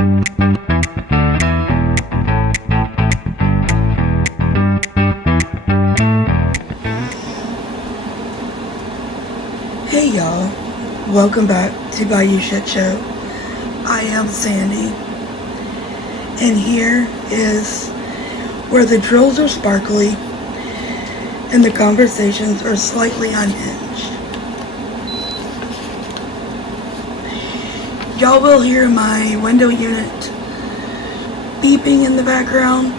Hey y'all, welcome back to Bayou Shit Show. I am Sandy, and here is where the drills are sparkly and the conversations are slightly unhinged. Y'all will hear my window unit beeping in the background.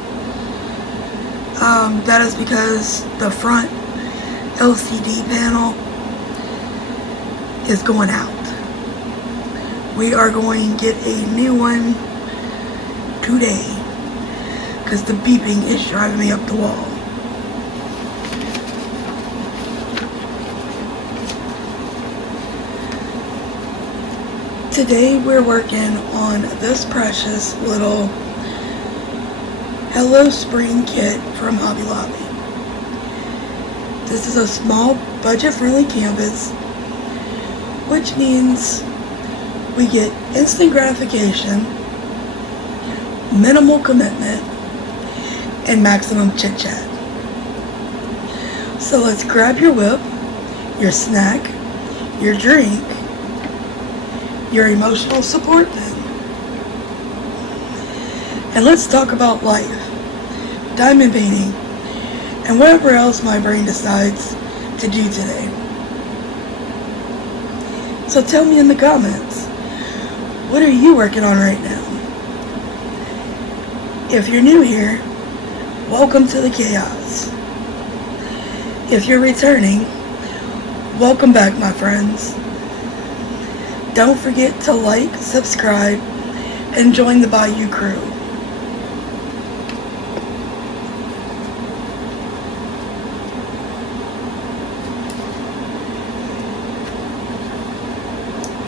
That is because the front LCD panel is going out. We are going to get a new one today because the beeping is driving me up the wall. Today we're working on this precious little Hello Spring kit from Hobby Lobby. This is a small budget-friendly canvas, which means we get instant gratification, minimal commitment, and maximum chit chat. So let's grab your whip, your snack, your drink, your emotional support pin, and let's talk about life, diamond painting, and whatever else my brain decides to do today. So tell me in the comments, what are you working on right now? If you're new here, welcome to the chaos. If you're returning, welcome back, my friends. Don't forget to like, subscribe, and join the Bayou crew.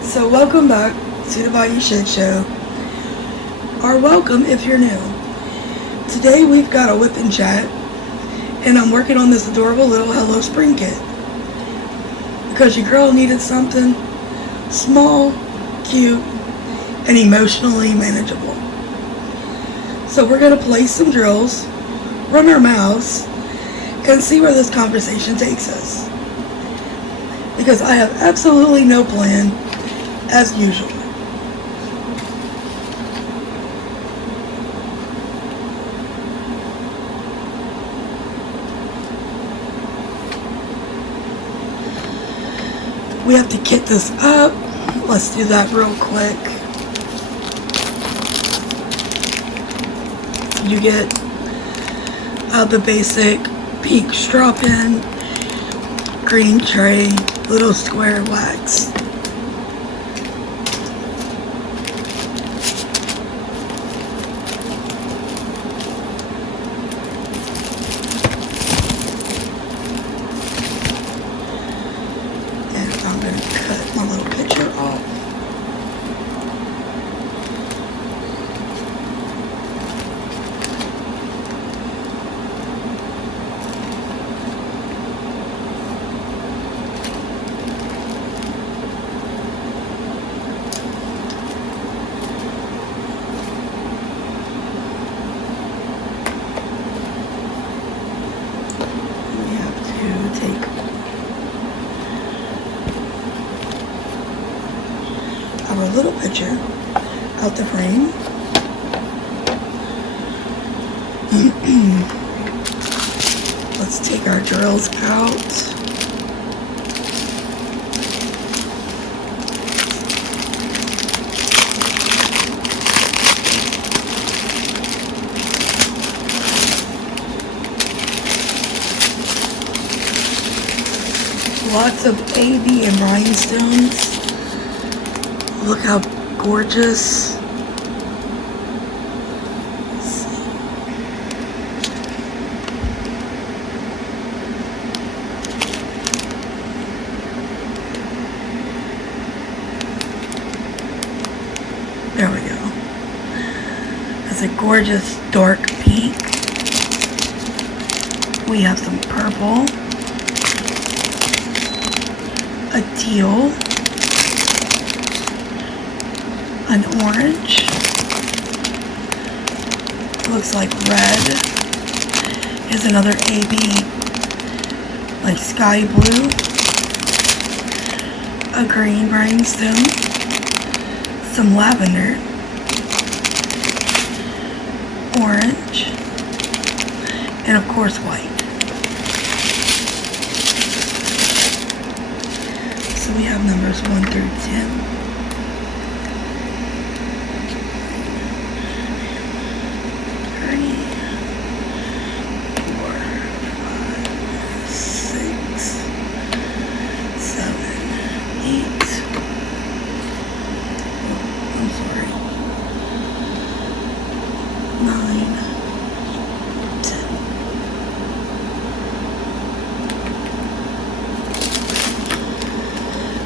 So welcome back to the Bayou Shit Show, or welcome if you're new. Today we've got a whip and chat, and I'm working on this adorable little Hello Spring kit because your girl needed something small, cute, and emotionally manageable. So we're going to play some drills, run our mouths, and see where this conversation takes us. Because I have absolutely no plan, as usual. We have to kit this up. Let's do that real quick. You get the basic pink straw pin, green tray, little square wax. Our little picture out the frame. Let's take our drills out. Lots of AB and rhinestones. Look how gorgeous. Let's see. There we go. That's a gorgeous dark pink. We have some purple, a teal, an orange, looks like red is another AB, like sky blue, a green rhinestone, some lavender, orange, and of course white. So we have numbers 1 through 10.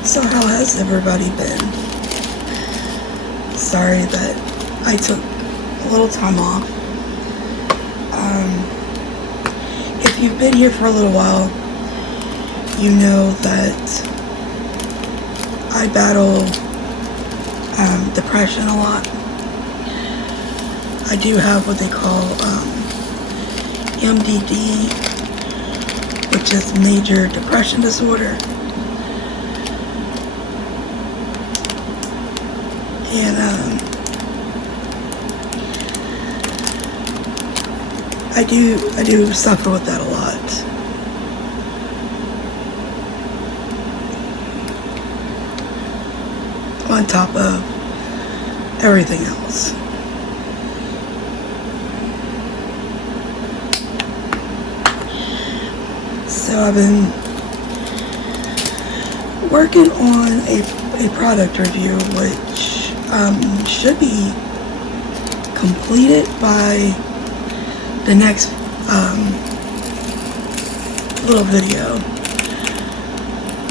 So how has everybody been? Sorry that I took a little time off. If you've been here for a little while, you know that I battle depression a lot. I do have what they call MDD, which is major depression disorder. And I do suffer with that a lot. On top of everything else. So I've been working on a product review, which should be completed by the next little video.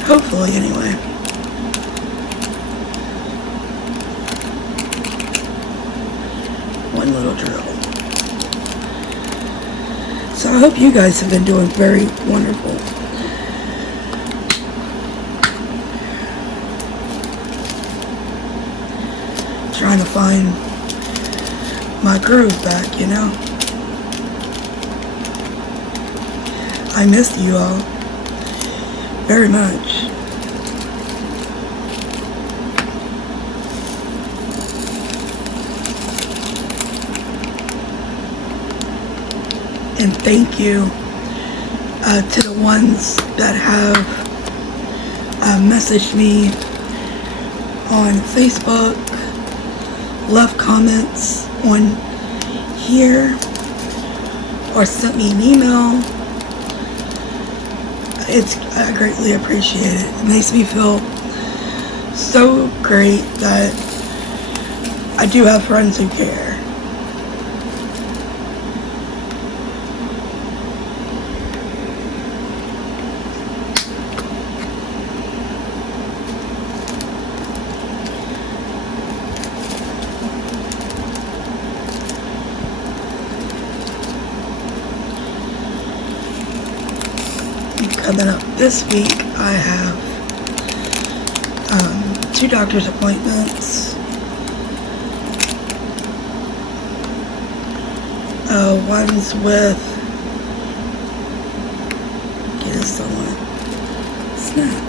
Hopefully, anyway. One little drill. So I hope you guys have been doing very wonderful. Trying to find my groove back, you know. I missed you all very much. And thank you to the ones that have messaged me on Facebook, left comments on here, or sent me an email. I greatly appreciate it. It makes me feel so great that I do have friends who care. Coming up this week, I have 2 doctor's appointments. One's with, get it somewhere, snap.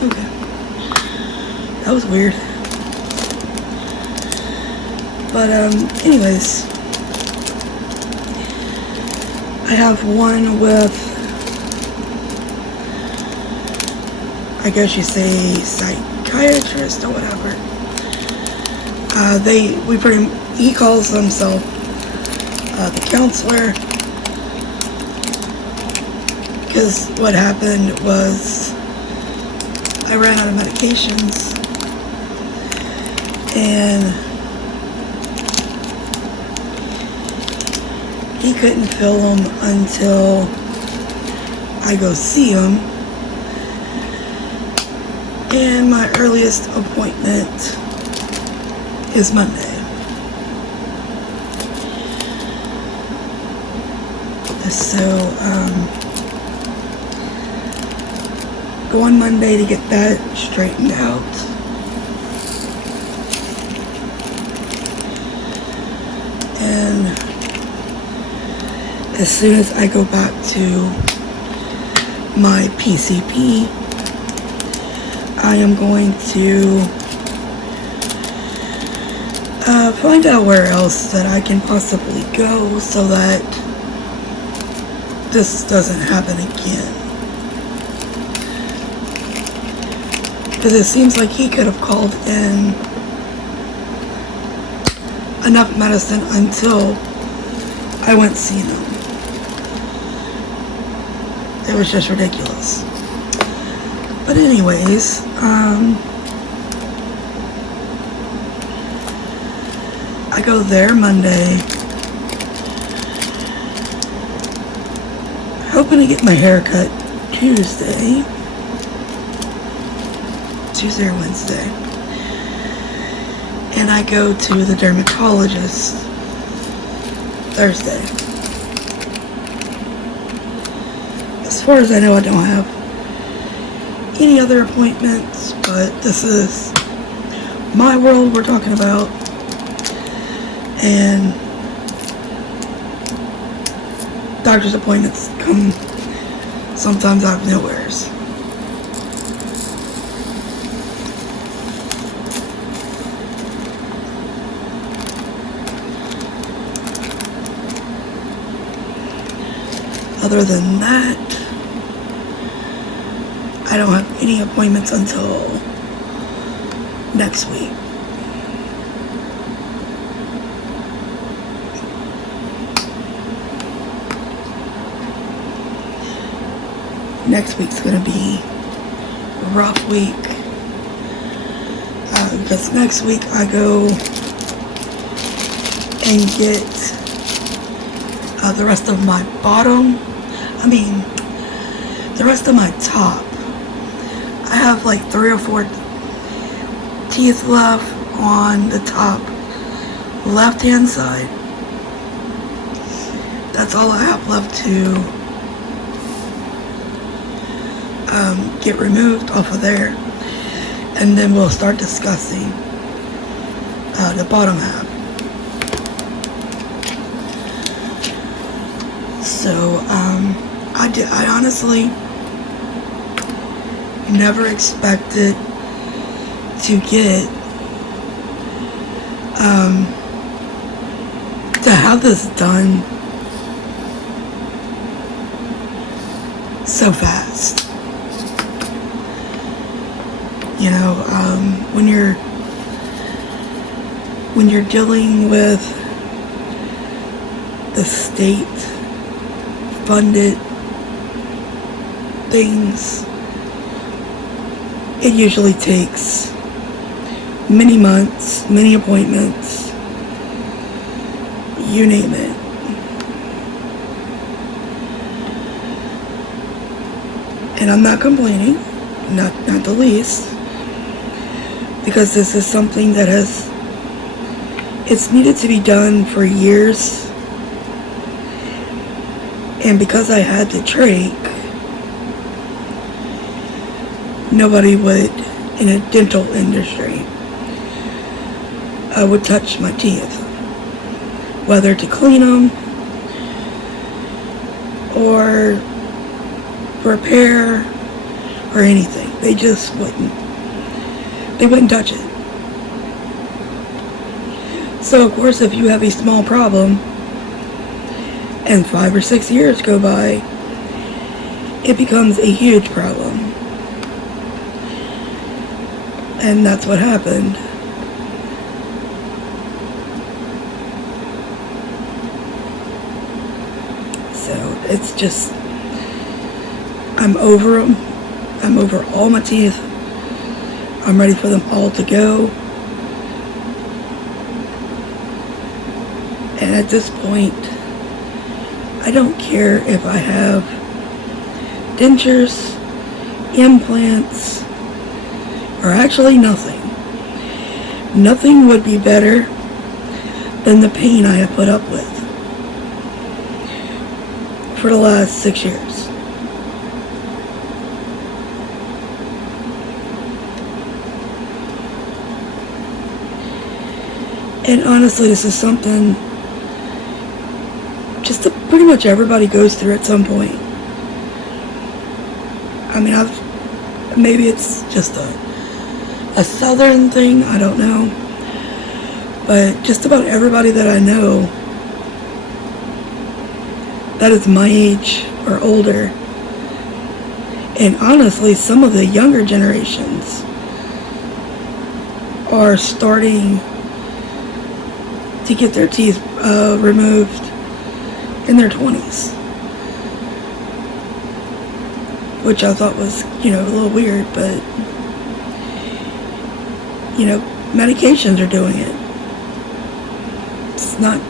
Okay. That was weird. But anyways, I have one with, I guess you say, psychiatrist or whatever. He calls himself the counselor, because what happened was I ran out of medications, and he couldn't fill them until I go see him, and my earliest appointment is Monday. So, go on Monday to get that straightened out. And as soon as I go back to my PCP, I am going to find out where else that I can possibly go so that this doesn't happen again. Because it seems like he could have called in enough medicine until I went see them. It was just ridiculous. But anyways, I go there Monday, hoping to get my hair cut Tuesday or Wednesday. And I go to the dermatologist Thursday. As far as I know, I don't have any other appointments, but this is my world we're talking about. And doctor's appointments come sometimes out of nowheres. Other than that, I don't have any appointments until next week. Next week's gonna be a rough week because next week I go and get the rest of my the rest of my top. I have like 3 or 4 teeth left on the top left hand side. That's all I have left to get removed off of there, and then we'll start discussing the bottom half. So I honestly never expected to get to have this done so fast. You know, when you're dealing with the state funded things, it usually takes many months, many appointments, you name it. And I'm not complaining, not the least, because this is something that it's needed to be done for years. And because I had the trach, nobody would, in a dental industry, would touch my teeth, whether to clean them or repair or anything. They just wouldn't. They wouldn't touch it. So of course, if you have a small problem and 5 or 6 years go by, it becomes a huge problem. And that's what happened. So it's just, I'm over them. I'm over all my teeth. I'm ready for them all to go. And at this point, I don't care if I have dentures, implants, or actually nothing. Nothing would be better than the pain I have put up with for the last 6 years. And honestly, this is something just pretty much everybody goes through at some point. I mean, maybe it's just a southern thing, I don't know. But just about everybody that I know that is my age or older, and honestly, some of the younger generations are starting to get their teeth removed in their 20s, which I thought was, a little weird, but medications are doing it. It's not,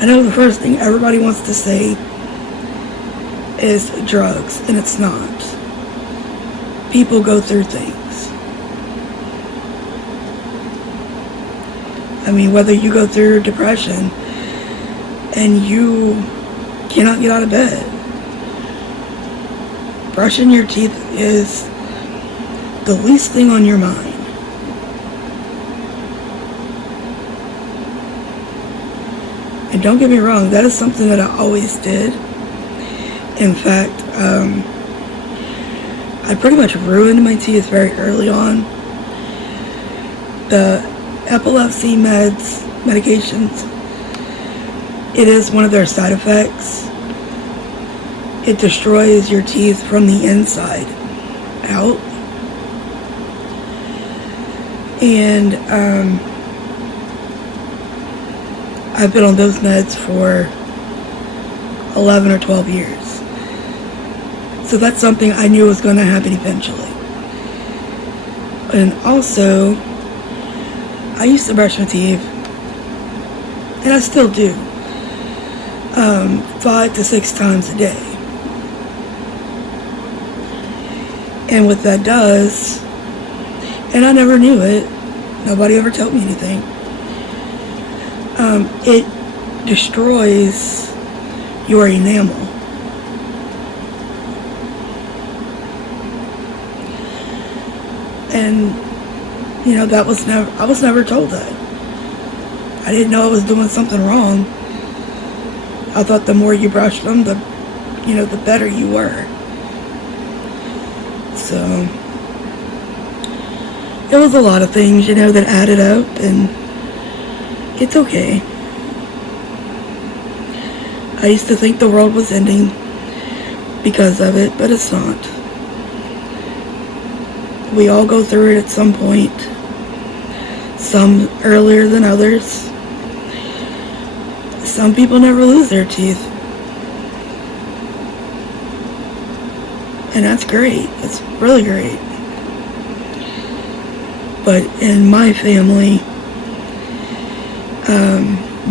I know the first thing everybody wants to say is drugs, and it's not. People go through things. I mean, whether you go through depression and you cannot get out of bed, brushing your teeth is the least thing on your mind. And don't get me wrong, that is something that I always did. In fact, I pretty much ruined my teeth very early on. The epilepsy medications, it is one of their side effects. It destroys your teeth from the inside out. And I've been on those meds for 11 or 12 years. So that's something I knew was going to happen eventually. And also, I used to brush my teeth, and I still do, 5 to 6 times a day. And what that does, and I never knew it, nobody ever told me anything, it destroys your enamel. And that was I was never told that. I didn't know I was doing something wrong. I thought the more you brushed them, the better you were. So it was a lot of things, that added up, and it's okay. I used to think the world was ending because of it, but it's not. We all go through it at some point. Some earlier than others. Some people never lose their teeth. And that's great. That's really great. But in my family,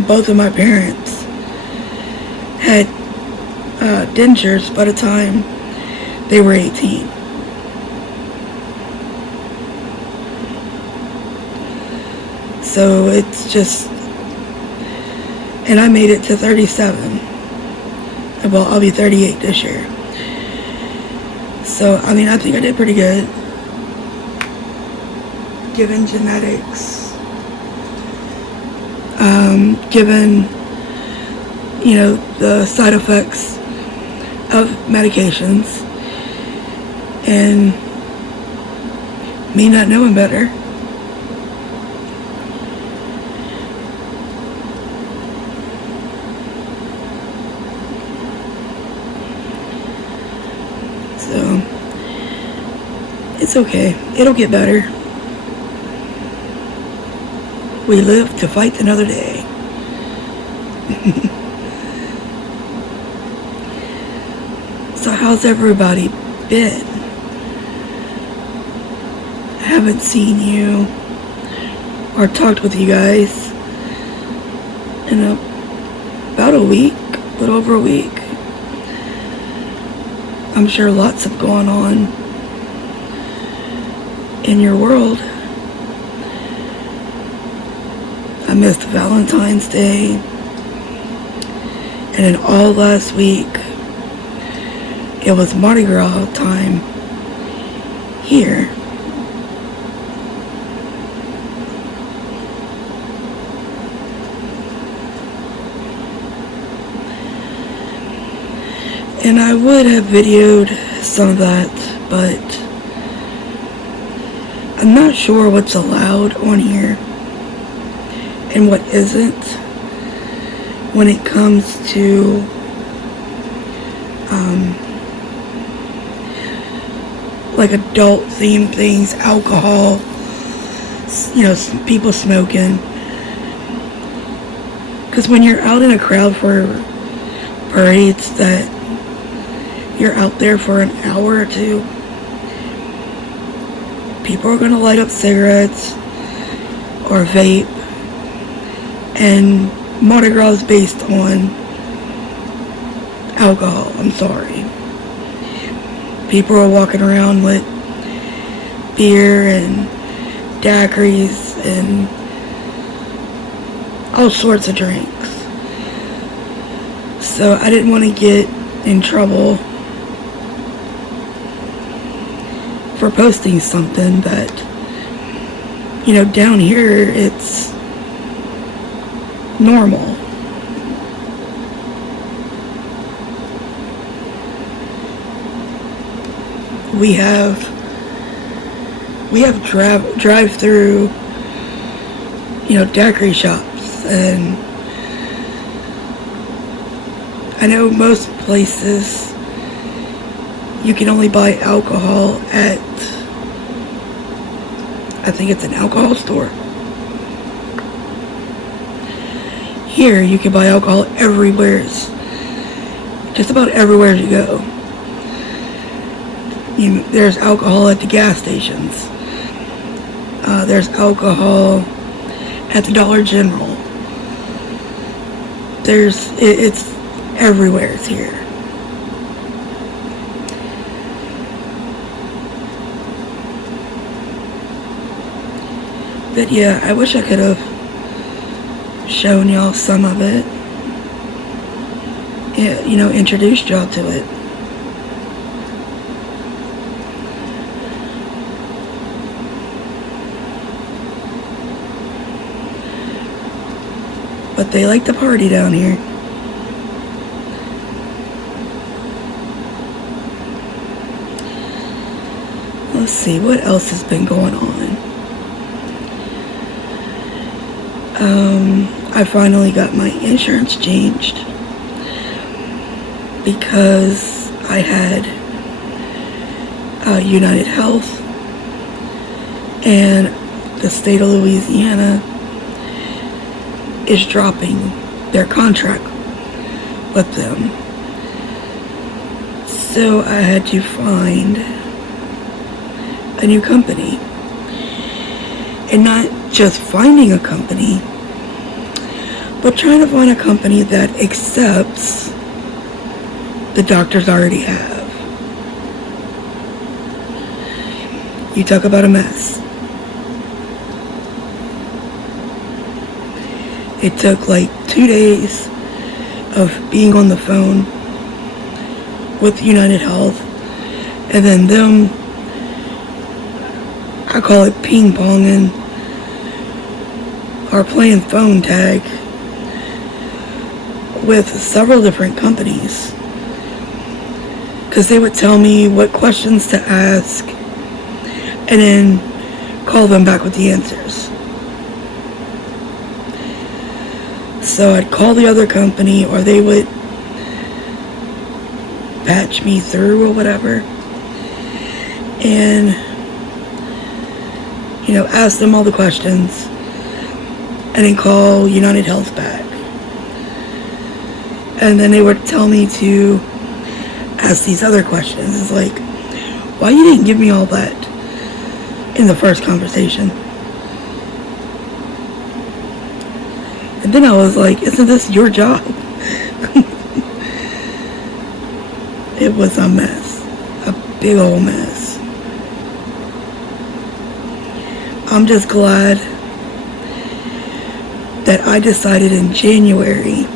both of my parents had dentures by the time they were 18. So it's just, and I made it to 37. Well, I'll be 38 this year. So, I mean, I think I did pretty good, given genetics, given, the side effects of medications, and me not knowing better. So, it's okay. It'll get better. We live to fight another day. So how's everybody been? I haven't seen you or talked with you guys in about a week, a little over a week. I'm sure lots have gone on in your world. I missed Valentine's Day, and then all last week it was Mardi Gras time here. And I would have videoed some of that, but I'm not sure what's allowed on here and what isn't when it comes to like adult themed things, alcohol, people smoking. Because when you're out in a crowd for parades that you're out there for an hour or two, people are going to light up cigarettes or vape, and Mardi Gras is based on alcohol. I'm sorry. People are walking around with beer and daiquiris and all sorts of drinks. So I didn't want to get in trouble for posting something that, down here it's normal. We have drive-through, daiquiri shops, and I know most places you can only buy alcohol at, I think it's an alcohol store. Here you can buy alcohol everywhere, just about everywhere you go. There's alcohol at the gas stations. There's alcohol at the Dollar General. It's everywhere. It's here. But yeah, I wish I could have shown y'all some of it. Yeah, introduced y'all to it. But they like to party down here. Let's see, what else has been going on? I finally got my insurance changed because I had United Health, and the state of Louisiana is dropping their contract with them. So I had to find a new company. And not just finding a company, but trying to find a company that accepts the doctors already have. You talk about a mess. It took like 2 days of being on the phone with United Health, and then them, I call it ping-ponging, or playing phone tag with several different companies, because they would tell me what questions to ask and then call them back with the answers. So I'd call the other company, or they would patch me through or whatever, and ask them all the questions, and then call United Health back. And then they would tell me to ask these other questions. It's like, why you didn't give me all that in the first conversation? And then I was like, isn't this your job? It was a mess. A big old mess. I'm just glad that I decided in January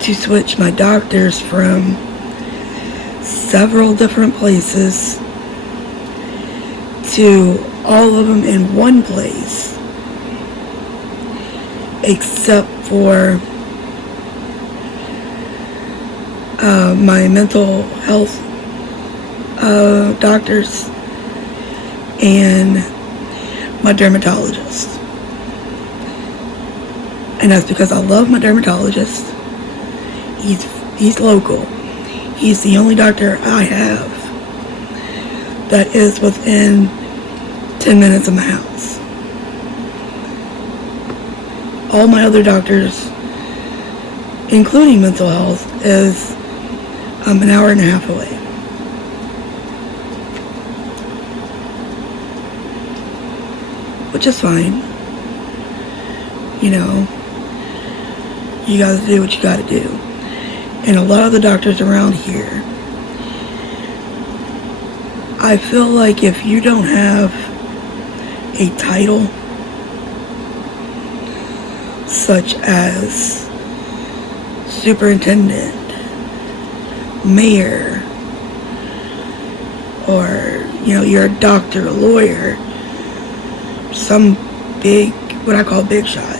to switch my doctors from several different places to all of them in one place, except for my mental health doctors and my dermatologist. And that's because I love my dermatologist. He's local. He's the only doctor I have that is within 10 minutes of my house. All my other doctors, including mental health, is an hour and a half away. Which is fine. You know, you gotta do what you gotta do. And a lot of the doctors around here, I feel like if you don't have a title such as superintendent, mayor, or, you know, you're a doctor, a lawyer, some big, what I call big shot.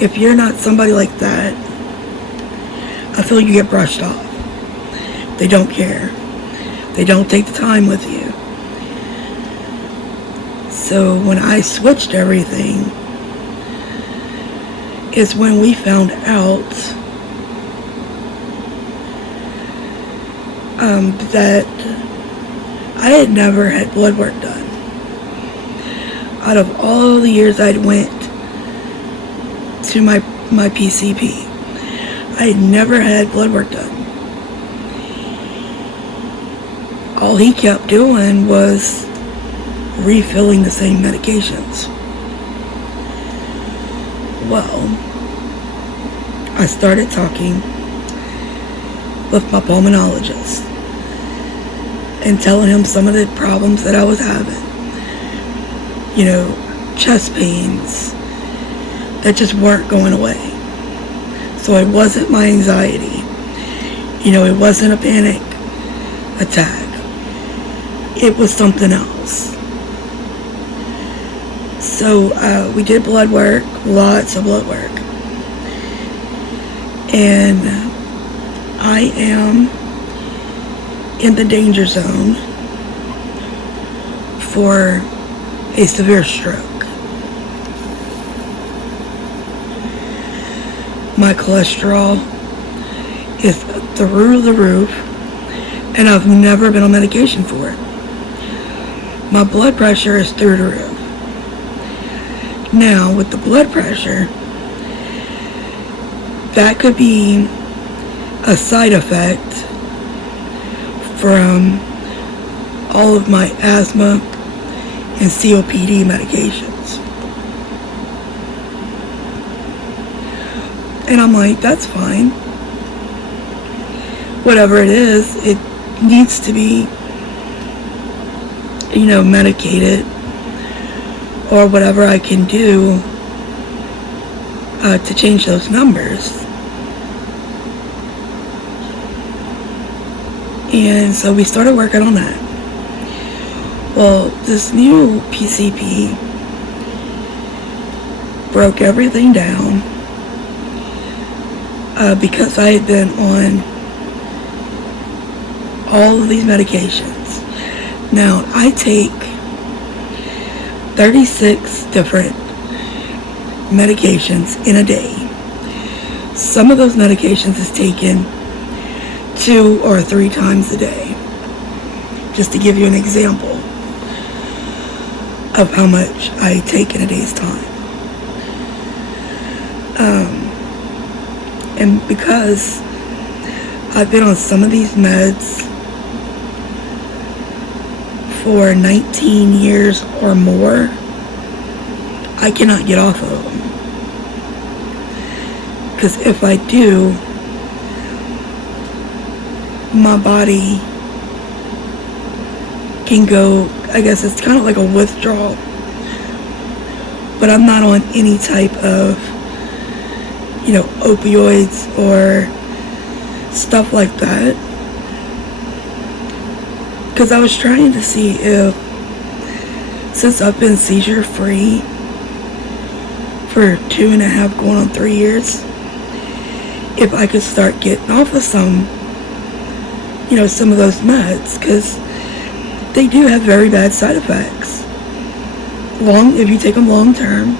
If you're not somebody like that, I feel you get brushed off. They don't care. They don't take the time with you. So when I switched everything is when we found out that I had never had blood work done. Out of all the years I'd went to my PCP, I had never had blood work done. All he kept doing was refilling the same medications. Well, I started talking with my pulmonologist and telling him some of the problems that I was having. You know, chest pains that just weren't going away. So it wasn't my anxiety. You know, it wasn't a panic attack. It was something else. So we did blood work, lots of blood work. And I am in the danger zone for a severe stroke. My cholesterol is through the roof, and I've never been on medication for it. My blood pressure is through the roof. Now, with the blood pressure, that could be a side effect from all of my asthma and COPD medications. And I'm like, that's fine. Whatever it is, it needs to be, you know, medicated, or whatever I can do to change those numbers. And so we started working on that. Well, this new PCP broke everything down because I had been on all of these medications. Now, I take 36 different medications in a day. Some of those medications is taken 2 or 3 times a day. Just to give you an example of how much I take in a day's time. And because I've been on some of these meds for 19 years or more, I cannot get off of them. Because if I do, my body can go, I guess it's kind of like a withdrawal, but I'm not on any type of, opioids or stuff like that, because I was trying to see if, since I've been seizure free for 2.5 going on 3 years, if I could start getting off of some of those meds, because they do have very bad side effects. If you take them long term,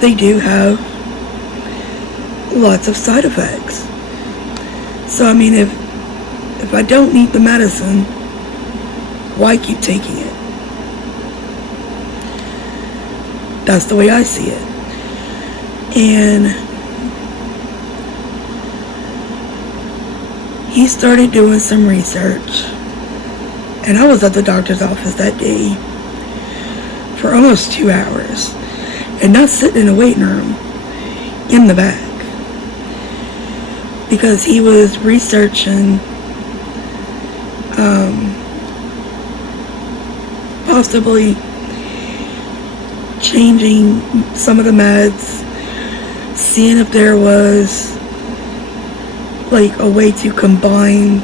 they do have lots of side effects. So, I mean, if I don't need the medicine, why keep taking it? That's the way I see it. And he started doing some research, and I was at the doctor's office that day for almost 2 hours, and not sitting in a waiting room, in the back, because he was researching possibly changing some of the meds, seeing if there was like a way to combine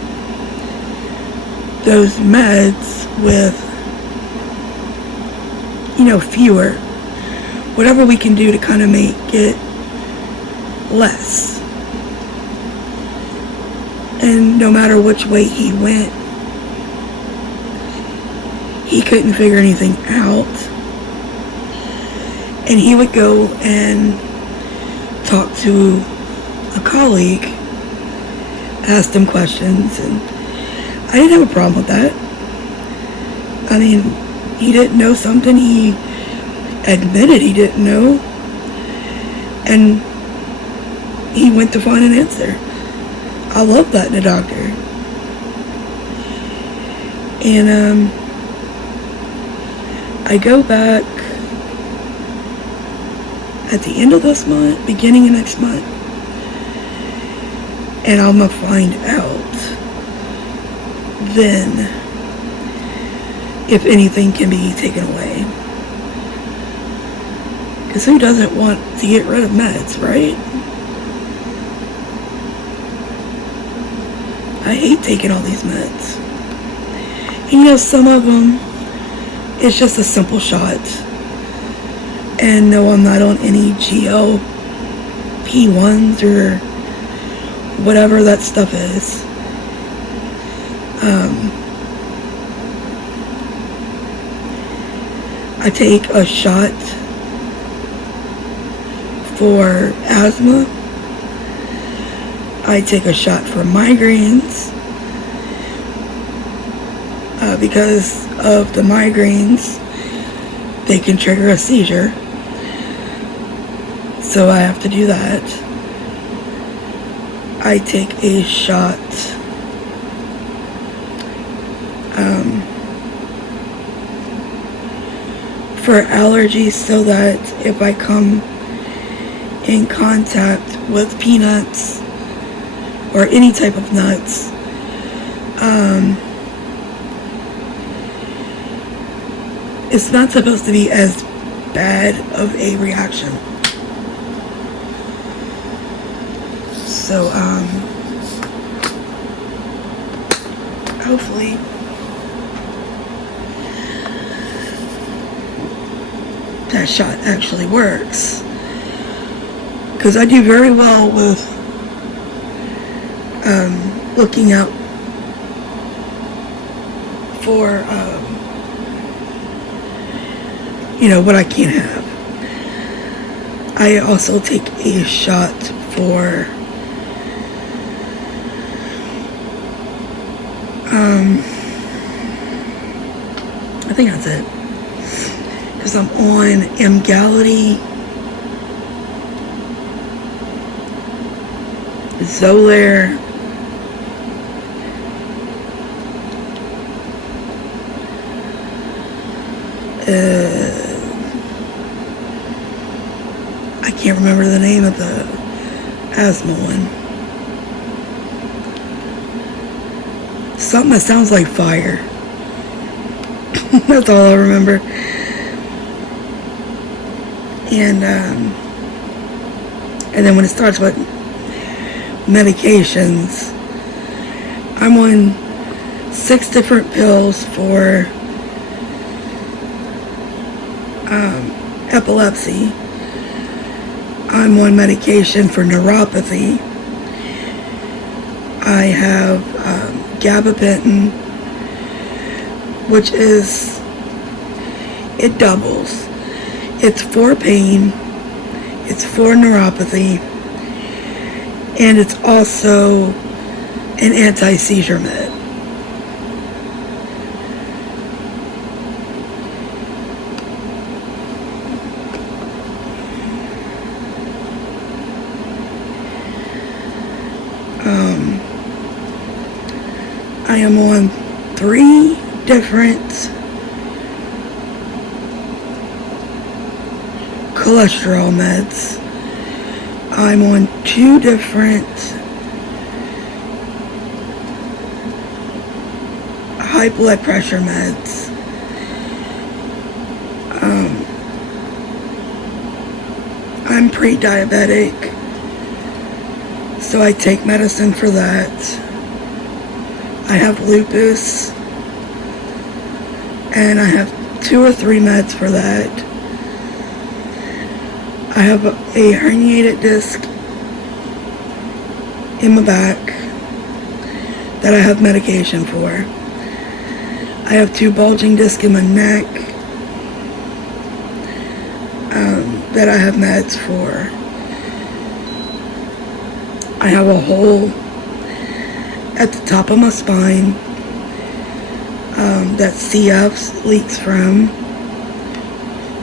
those meds with fewer, whatever we can do to kind of make it less. And no matter which way he went, he couldn't figure anything out. And he would go and talk to a colleague, ask them questions, and I didn't have a problem with that. I mean, he didn't know something, he admitted he didn't know, and he went to find an answer. I love that in a doctor. And I go back at the end of this month, beginning of next month, and I'm gonna find out then if anything can be taken away. Because who doesn't want to get rid of meds, right? I hate taking all these meds. And some of them, it's just a simple shot. And no, I'm not on any GLP-1s or whatever that stuff is. I take a shot for asthma. I take a shot for migraines. Because of the migraines, they can trigger a seizure. So I have to do that. I take a shot for allergies, so that if I come in contact with peanuts or any type of nuts, it's not supposed to be as bad of a reaction. So, hopefully that shot actually works. Because I do very well with looking out for what I can't have. I also take a shot for I think that's it, because I'm on Emgality, Xolair, I can't remember the name of the asthma one. Something that sounds like fire. That's all I remember. And then when it starts with medications, I'm on 6 different pills for epilepsy. I'm on medication for neuropathy. I have gabapentin, which is, it doubles. It's for pain, it's for neuropathy, and it's also an anti-seizure med. I am on 3 different cholesterol meds. I'm on 2 different high blood pressure meds. I'm pre-diabetic, so I take medicine for that. I have lupus, and I have 2 or 3 meds for that. I have a herniated disc in my back that I have medication for. I have 2 bulging discs in my neck that I have meds for. I have a hole at the top of my spine that CF leaks from,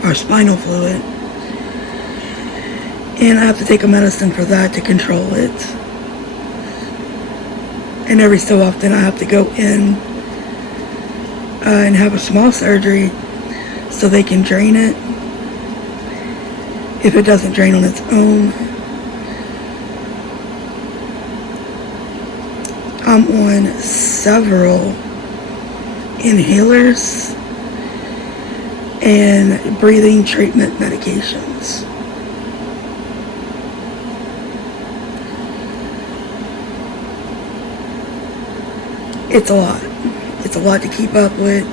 or spinal fluid, and I have to take a medicine for that to control it. And every so often I have to go in and have a small surgery so they can drain it if it doesn't drain on its own. I'm on several inhalers and breathing treatment medications. It's a lot. It's a lot to keep up with.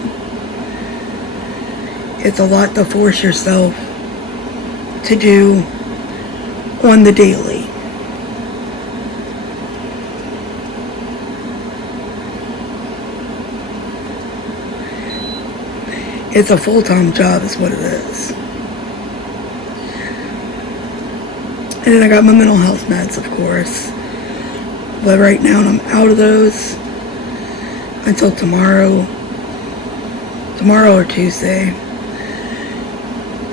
It's a lot to force yourself to do on the daily. It's a full-time job is what it is. And then I got my mental health meds, of course. But right now I'm out of those until tomorrow or Tuesday.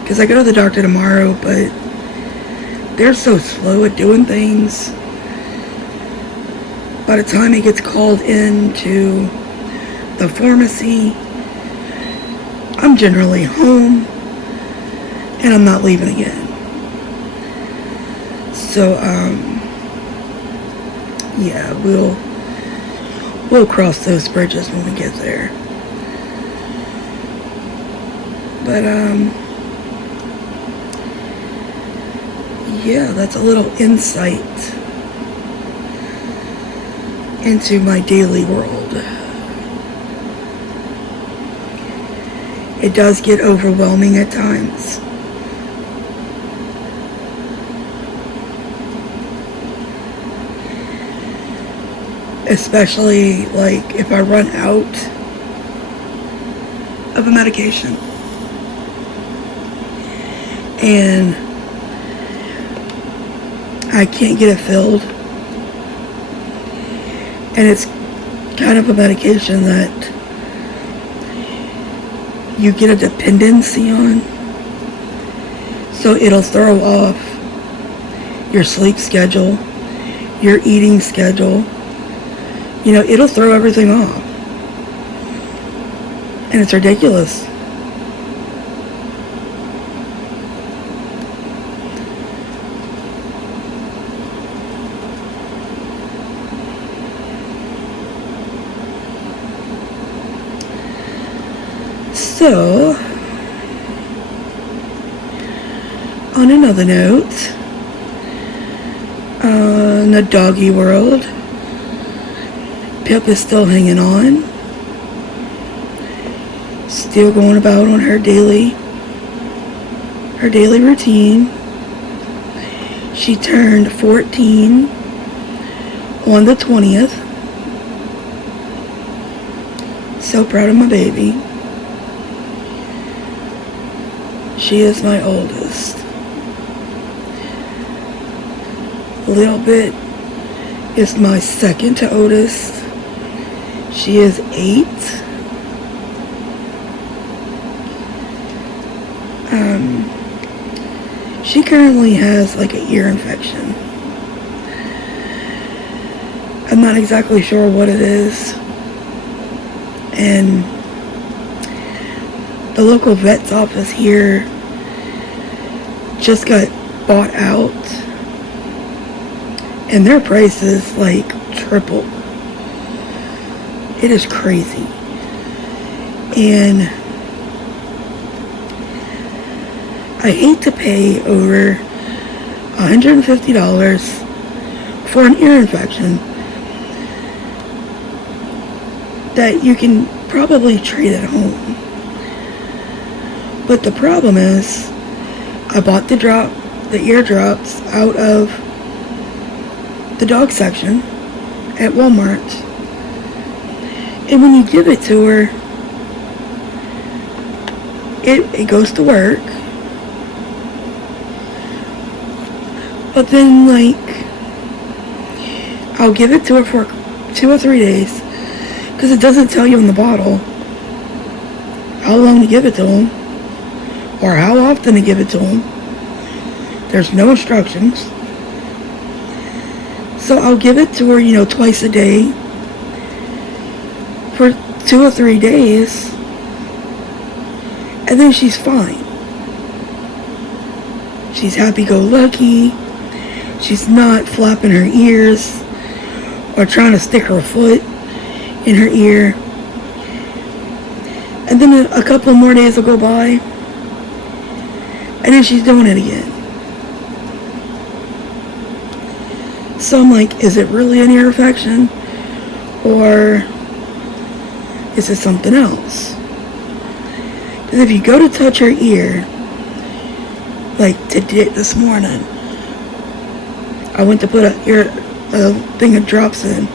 Because I go to the doctor tomorrow, but they're so slow at doing things. By the time it gets called into the pharmacy, I'm generally home and I'm not leaving again. So, yeah, we'll cross those bridges when we get there. But, yeah, that's a little insight into my daily world. It does get overwhelming at times. Especially, like, if I run out of a medication. And I can't get it filled. And it's kind of a medication that you get a dependency on. So it'll throw off your sleep schedule, your eating schedule. You know, it'll throw everything off. And it's ridiculous. So, on another note, in the doggy world, Pip is still hanging on. Still going about on her daily routine. She turned 14 on the 20th. So proud of my baby. She is my oldest. Little bit is my second to oldest. She is 8. She currently has like an ear infection. I'm not exactly sure what it is. And the local vet's office here just got bought out. And their prices like tripled. It is crazy. And I hate to pay over $150 for an ear infection that you can probably treat at home. But the problem is, I bought the ear drops out of the dog section at Walmart. And when you give it to her, it goes to work. But then, like, I'll give it to her for 2 or 3 days, because it doesn't tell you on the bottle how long to give it to them, or how often to give it to them. There's no instructions. So I'll give it to her, twice a day for 2 or 3 days, and then she's fine. She's happy-go-lucky. She's not flapping her ears or trying to stick her foot in her ear. And then a couple more days will go by, and then she's doing it again. So I'm like, is it really an ear infection, or is it something else? Because if you go to touch her ear, like this morning, I went to put a thing of drops in.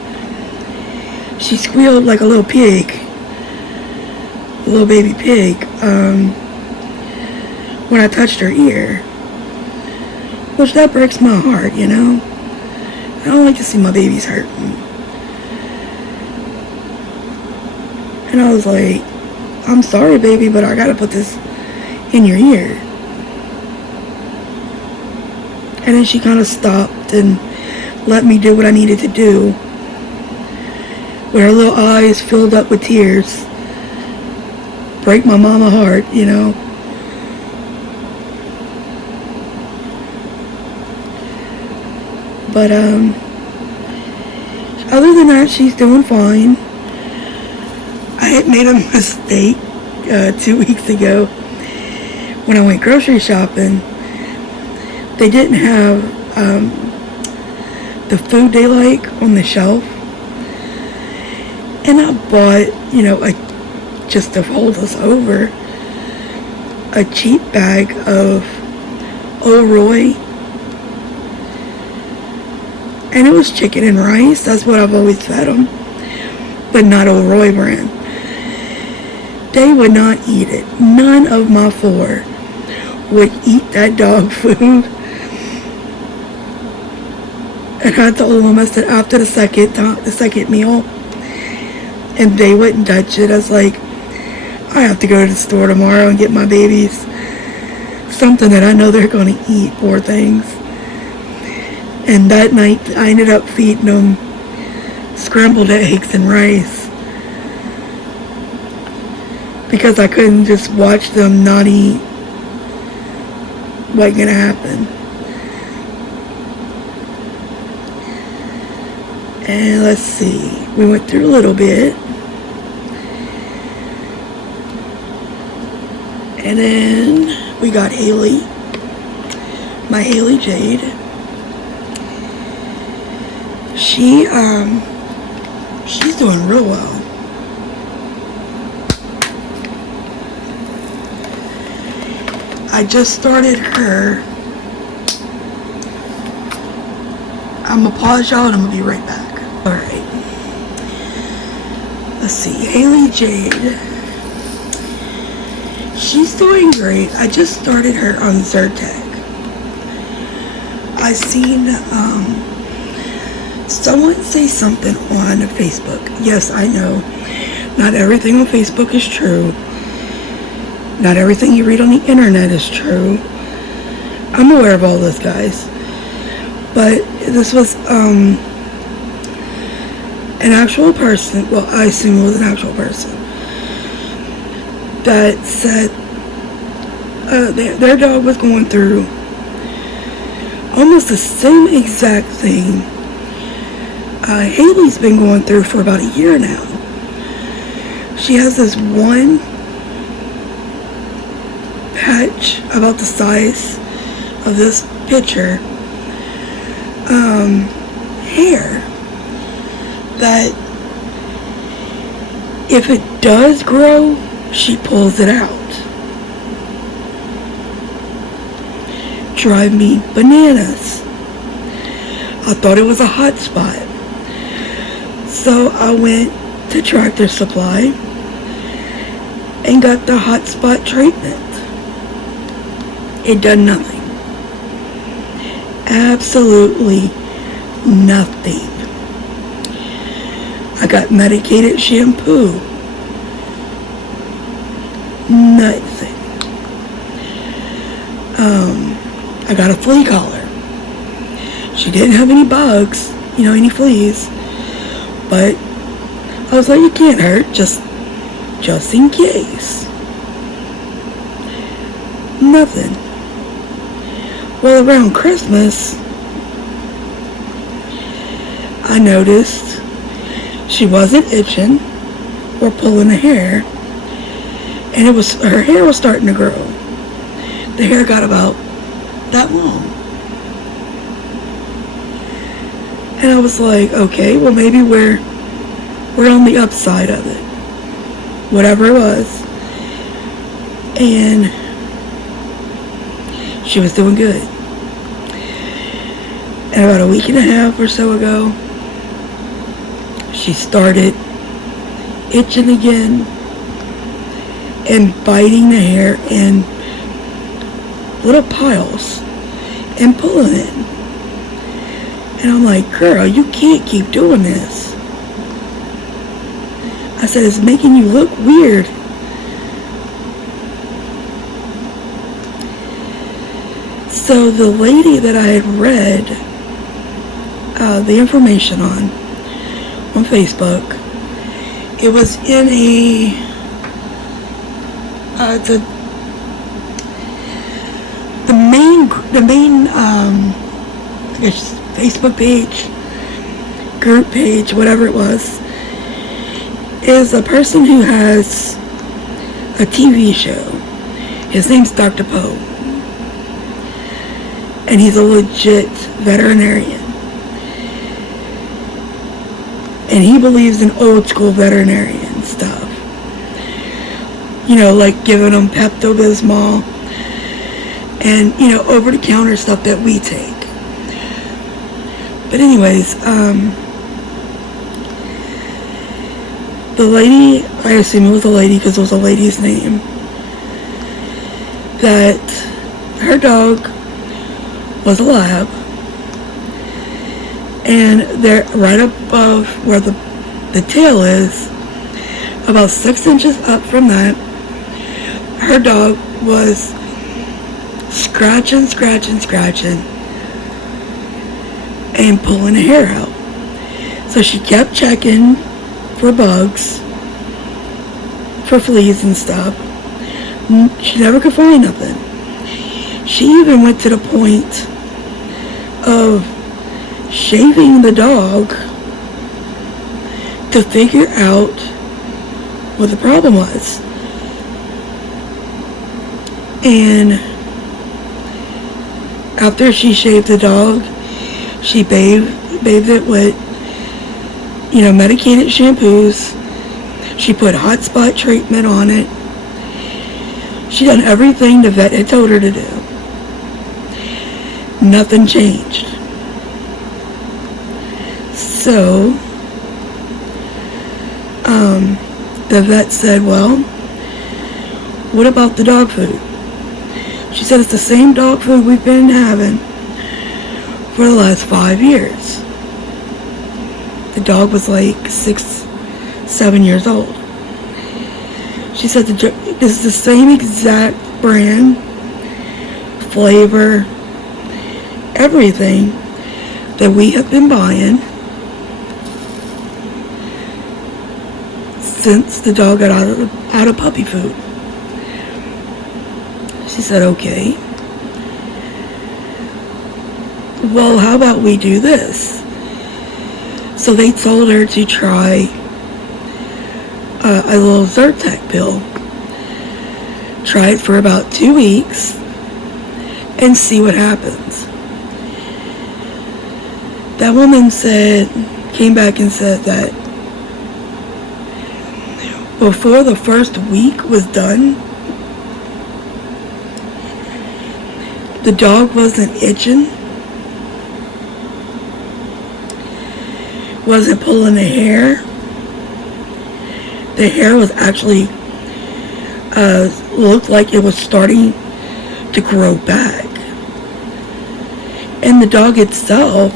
She squealed like a little pig, a little baby pig, when I touched her ear. Which that breaks my heart, I don't like to see my babies hurting. And I was like, I'm sorry, baby, but I gotta put this in your ear. And then she kind of stopped and let me do what I needed to do, with her little eyes filled up with tears. Break my mama heart, But other than that, she's doing fine. I had made a mistake 2 weeks ago when I went grocery shopping. They didn't have the food they like on the shelf. And I bought, just to hold us over, a cheap bag of Old Roy. And it was chicken and rice. That's what I've always fed them. But not Old Roy brand. They would not eat it. None of my 4 would eat that dog food. And I told them, I said, after the second meal, and they wouldn't touch it. I was like, I have to go to the store tomorrow and get my babies something that I know they're going to eat, poor things. And that night, I ended up feeding them scrambled eggs and rice, because I couldn't just watch them not eat. What's going to happen? And let's see, we went through a little bit. And then we got Haley, my Haley Jade. She's doing real well. I just started her. I'm gonna pause y'all and I'm gonna be right back. Alright. Let's see. Haley Jade. She's doing great. I just started her on Zyrtec. I seen someone say something on Facebook. Yes, I know. Not everything on Facebook is true. Not everything you read on the internet is true. I'm aware of all this, guys. But this was an actual person. Well, I assume it was an actual person that said their dog was going through almost the same exact thing Haley's been going through for about a year now. She has this one patch about the size of this picture hair that if it does grow, she pulls it out. Drive me bananas. I thought it was a hot spot. So I went to Tractor Supply and got the hot spot treatment. It done nothing. Absolutely nothing. I got medicated shampoo. Nothing. I got a flea collar. She didn't have any bugs, any fleas, but I was like, it can't hurt, just in case. Nothing. Well, around Christmas, I noticed she wasn't itching or pulling the hair, and her hair was starting to grow. The hair got about that long. And I was like, okay, well maybe we're on the upside of it. Whatever it was. And she was doing good. And about a week and a half or so ago, she started itching again and biting the hair in little piles and pulling it. And I'm like, girl, you can't keep doing this. I said, it's making you look weird. So the lady that I had read the information on Facebook, it was in the main I guess Facebook page, group page, whatever it was, is a person who has a TV show. His name's Dr. Poe. And he's a legit veterinarian. And he believes in old school veterinarian stuff. Like giving them Pepto-Bismol and, over-the-counter stuff that we take. But anyways, the lady, I assume it was a lady because it was a lady's name, that her dog was a lab, and they're right above where the tail is, about 6 inches up from that, her dog was scratching and pulling the hair out. So she kept checking for bugs, for fleas and stuff. She never could find nothing. She even went to the point of shaving the dog to figure out what the problem was. And after she shaved the dog, she bathed it with, medicated shampoos. She put hot spot treatment on it. She done everything the vet had told her to do. Nothing changed. So, the vet said, well, what about the dog food? She said, it's the same dog food we've been having for the last 5 years. The dog was like 6-7 years old. She said, this is the same exact brand, flavor, everything that we have been buying since the dog got out of puppy food. She said, okay. Well, how about we do this? So they told her to try a little Zyrtec pill. Try it for about 2 weeks and see what happens. That woman came back and said that before the first week was done, the dog wasn't itching, wasn't pulling the hair. The hair was actually looked like it was starting to grow back. And the dog itself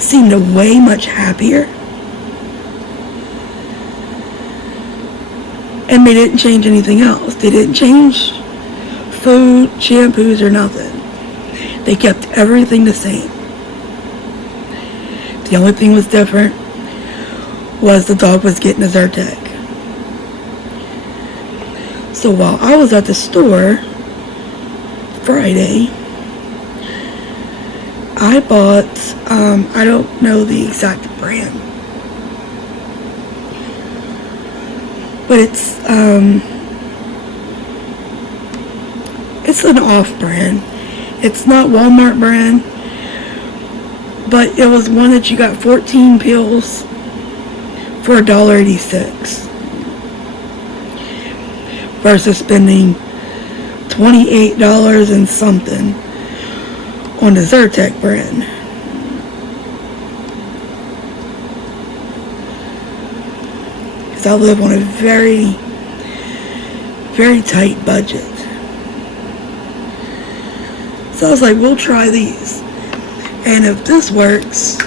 seemed way much happier. And they didn't change anything else. They didn't change food, shampoos, or nothing. They kept everything the same. The only thing was different was the dog was getting a Zyrtec. So while I was at the store Friday, I bought, I don't know the exact brand, but it's an off brand. It's not Walmart brand, but it was one that you got 14 pills for $1.86 versus spending $28 and something on the Zyrtec brand. Because I live on a very, very tight budget. So I was like, we'll try these. And if this works,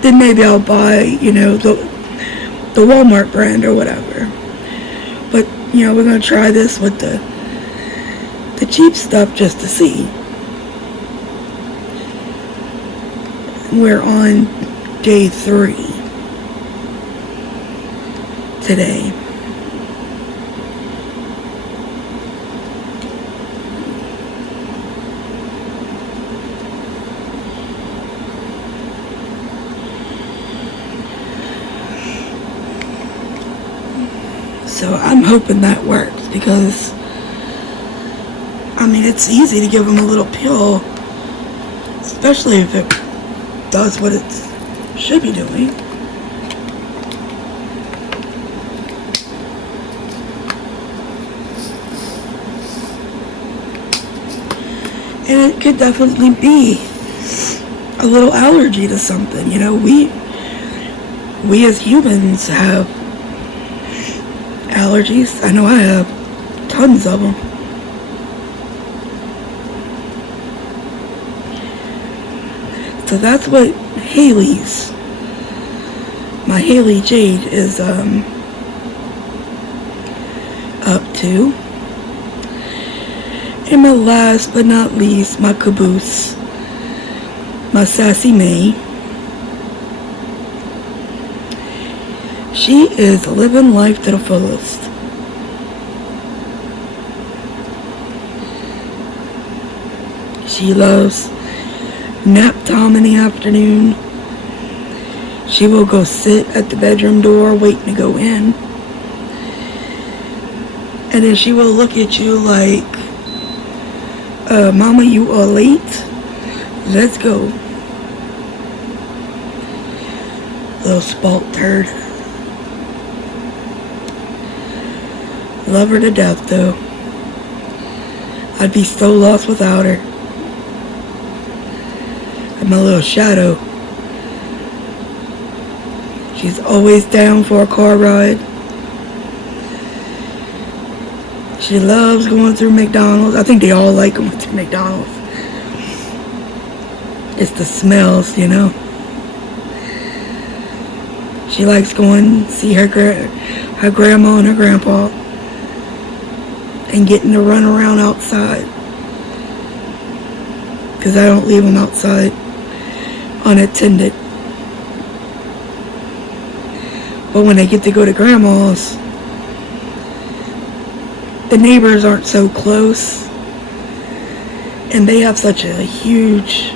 then maybe I'll buy, the Walmart brand or whatever. But, we're going to try this with the cheap stuff just to see. We're on day 3 today. So I'm hoping that works because, it's easy to give them a little pill, especially if it does what it should be doing. And it could definitely be a little allergy to something. We as humans have allergies. I know I have tons of them. So that's what my Haley Jade is up to. And my last but not least, my caboose, my Sassy May. She is living life to the fullest. She loves nap time in the afternoon. She will go sit at the bedroom door waiting to go in. And then she will look at you like, Mama, you are late. Let's go. Little spoilt turd. Love her to death, though. I'd be so lost without her. And my little shadow. She's always down for a car ride. She loves going through McDonald's. I think they all like going through McDonald's. It's the smells, you know. She likes going to see her grandma and her grandpa and getting to run around outside. Because I don't leave them outside unattended. But when they get to go to grandma's, the neighbors aren't so close. And they have such a huge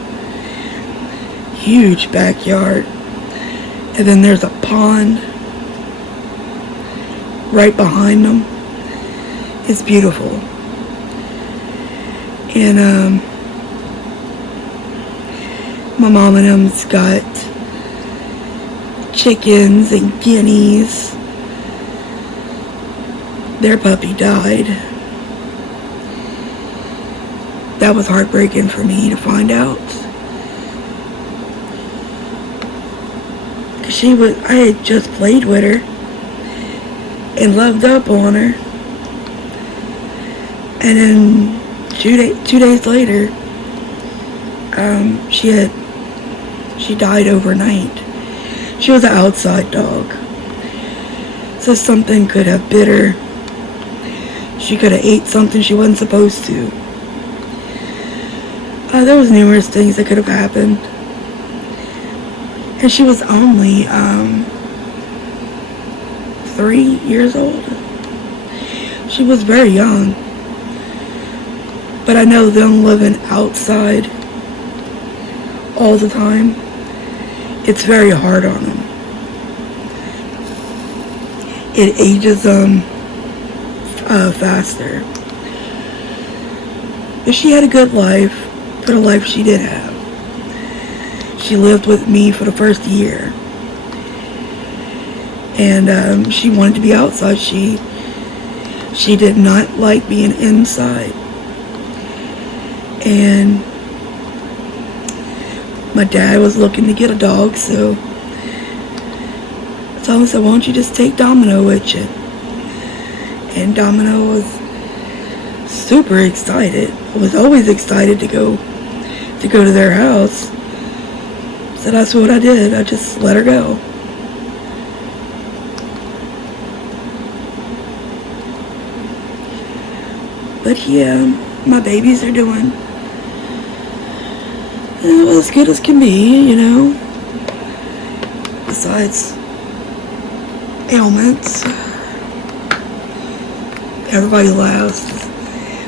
backyard. And then there's a pond right behind them. It's beautiful. And my mom and them's got chickens and guineas. Their puppy died. That was heartbreaking for me to find out. I had just played with her and loved up on her. And then 2 days later, she died overnight. She was an outside dog. So something could have bit her. She could have ate something she wasn't supposed to. There was numerous things that could have happened. And she was only 3 years old. She was very young. But I know them living outside all the time, it's very hard on them. It ages them faster. But she had a good life for the life she did have. She lived with me for the first year. And she wanted to be outside. She did not like being inside. And my dad was looking to get a dog, so I told him, why don't you just take Domino with you? And Domino was super excited. I was always excited to go to their house. So that's what I did. I just let her go. But yeah, my babies are doing as good as can be, you know. Besides ailments. Everybody laughs.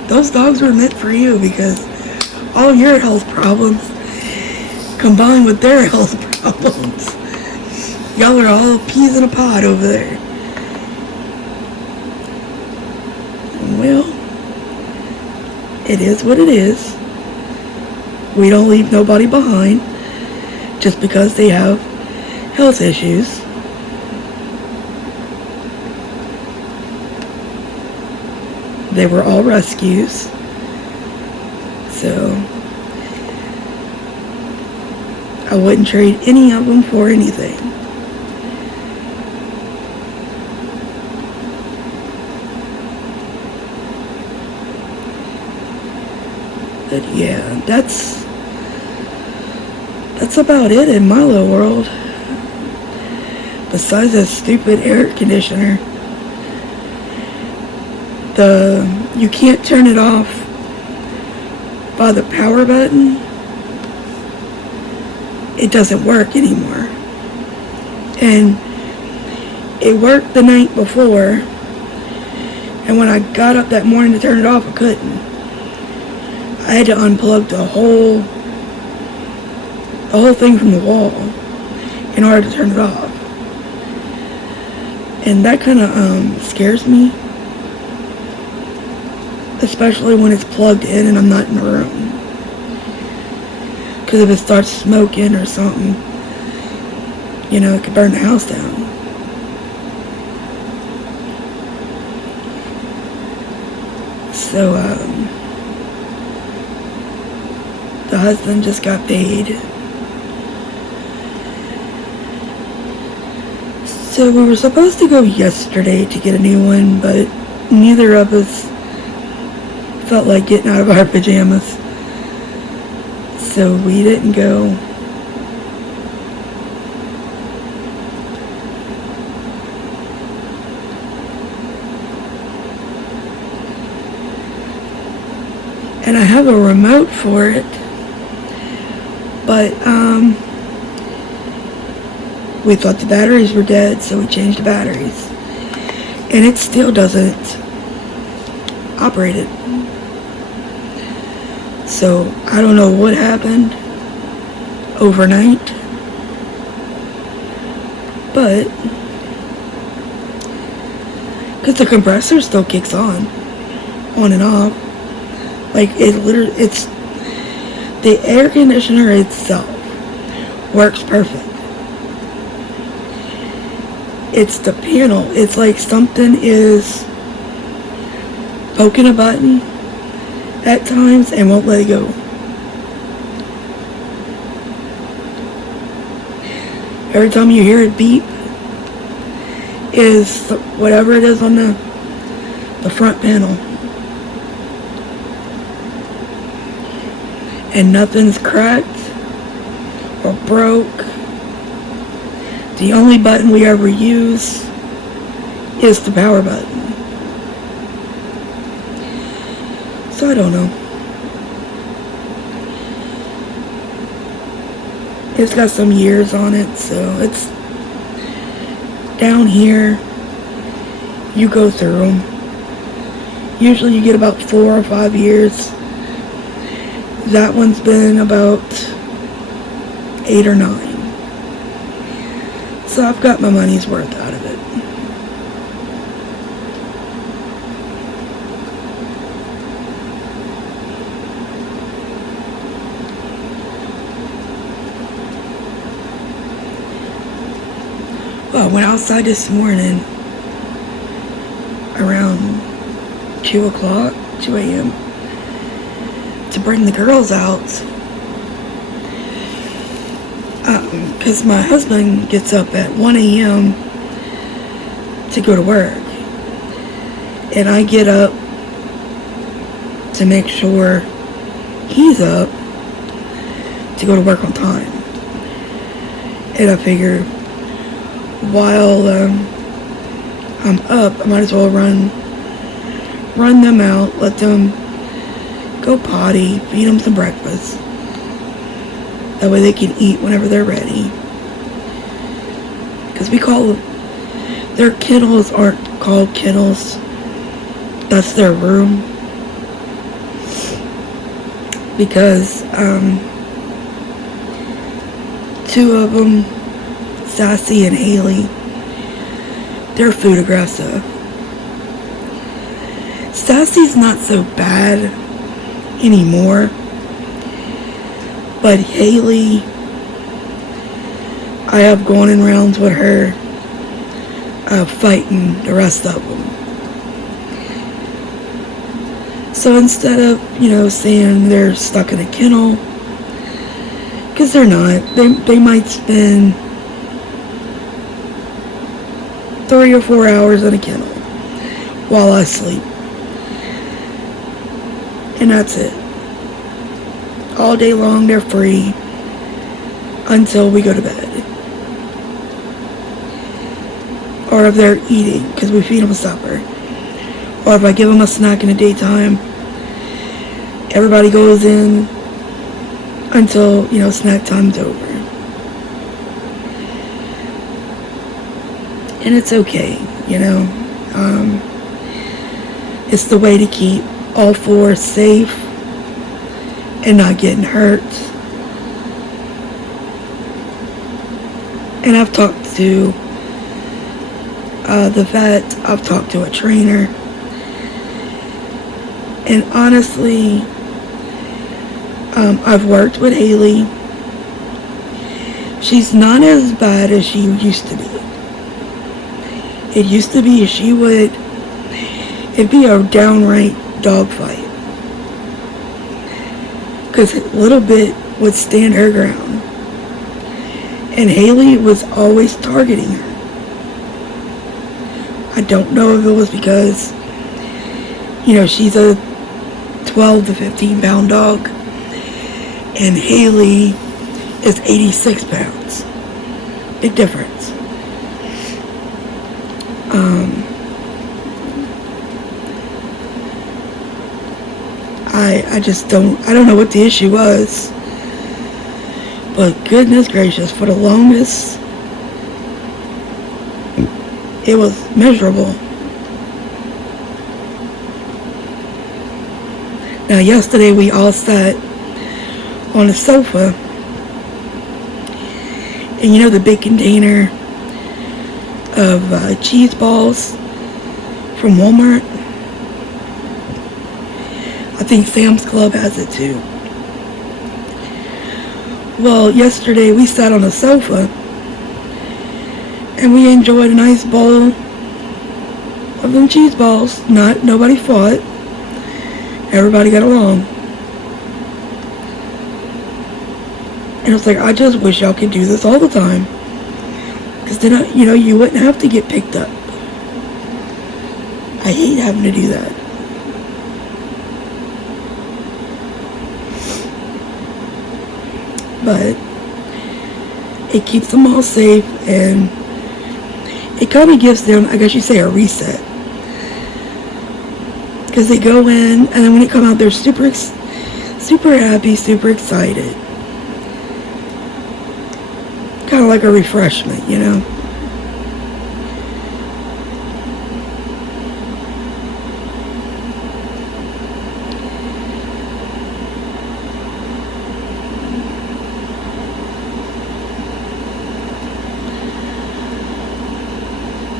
Those dogs were meant for you because all your health problems combined with their health problems. Y'all are all peas in a pod over there. Well, it is what it is. We don't leave nobody behind just because they have health issues. They were all rescues. So I wouldn't trade any of them for anything. But yeah, that's about it in my little world. Besides that stupid air conditioner. You can't turn it off by the power button. It doesn't work anymore. And it worked the night before. And when I got up that morning to turn it off, I couldn't. I had to unplug the whole thing from the wall in order to turn it off. And that kind of scares me. especially when it's plugged in and I'm not in the room. Because if it starts smoking or something, you know, it could burn the house down. So, the husband just got paid. So we were supposed to go yesterday to get a new one, but neither of us felt like getting out of our pajamas. So we didn't go. And I have a remote for it, but we thought the batteries were dead, so we changed the batteries, and it still doesn't operate it. So I don't know what happened overnight, but because the compressor still kicks on and off. Like, it's the air conditioner itself works perfect. It's the panel. It's like something is poking a button at times and won't let it go. Every time you hear it beep, is whatever it is on the front panel. And nothing's cracked or broke. The only button we ever use is the power button. So I don't know. It's got some years on it, so it's down here. You go through them. Usually you get about 4 or 5 years. That one's been about 8 or 9. So I've got my money's worth out of it. Well, I went outside this morning around 2 a.m. to bring the girls out, because my husband gets up at 1 a.m. to go to work, and I get up to make sure he's up to go to work on time. And I figure while I'm up, I might as well run them out, let them go potty, feed them some breakfast. That way they can eat whenever they're ready. Because we call their kennels aren't called kennels. That's their room. Because 2 of them, Sassy and Haley, they're food aggressive. Sassy's not so bad anymore, but Haley, I have gone in rounds with her fighting the rest of them. So instead of, saying they're stuck in a kennel, because they're not, they might spend 3 or 4 hours in a kennel while I sleep. And that's it. All day long they're free until we go to bed. Or if they're eating, because we feed them supper. Or if I give them a snack in the daytime, everybody goes in until, snack time's over. And it's okay, it's the way to keep all 4 safe and not getting hurt. And I've talked to the vet, I've talked to a trainer, And honestly, I've worked with Haley. She's not as bad as she used to be. It used to be it'd be a downright dogfight. Because Little Bit would stand her ground. And Haley was always targeting her. I don't know if it was because, she's a 12 to 15 pound dog. And Haley is 86 pounds. Big difference. I don't know what the issue was. But goodness gracious, for the longest, it was miserable. Now yesterday we all sat on a sofa, and the big container of cheese balls from Walmart. I think Sam's Club has it too. Well, yesterday we sat on a sofa and we enjoyed a nice bowl of them cheese balls. Nobody fought. Everybody got along. And it's like, I just wish y'all could do this all the time. Because then, you wouldn't have to get picked up. I hate having to do that. But it keeps them all safe, and it kind of gives them, I guess you say, a reset. Because they go in, and then when they come out, they're super happy, super excited. Kind of like a refreshment,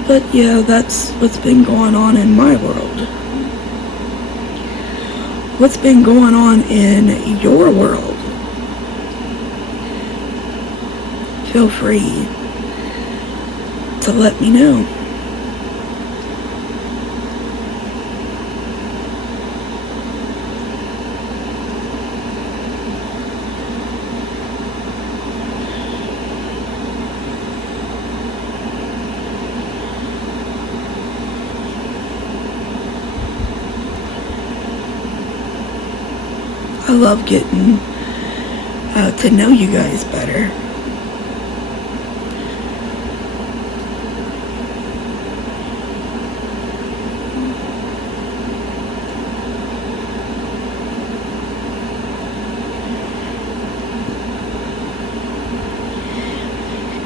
But yeah, that's what's been going on in my world. What's been going on in your world? Feel free to let me know. I love getting to know you guys better.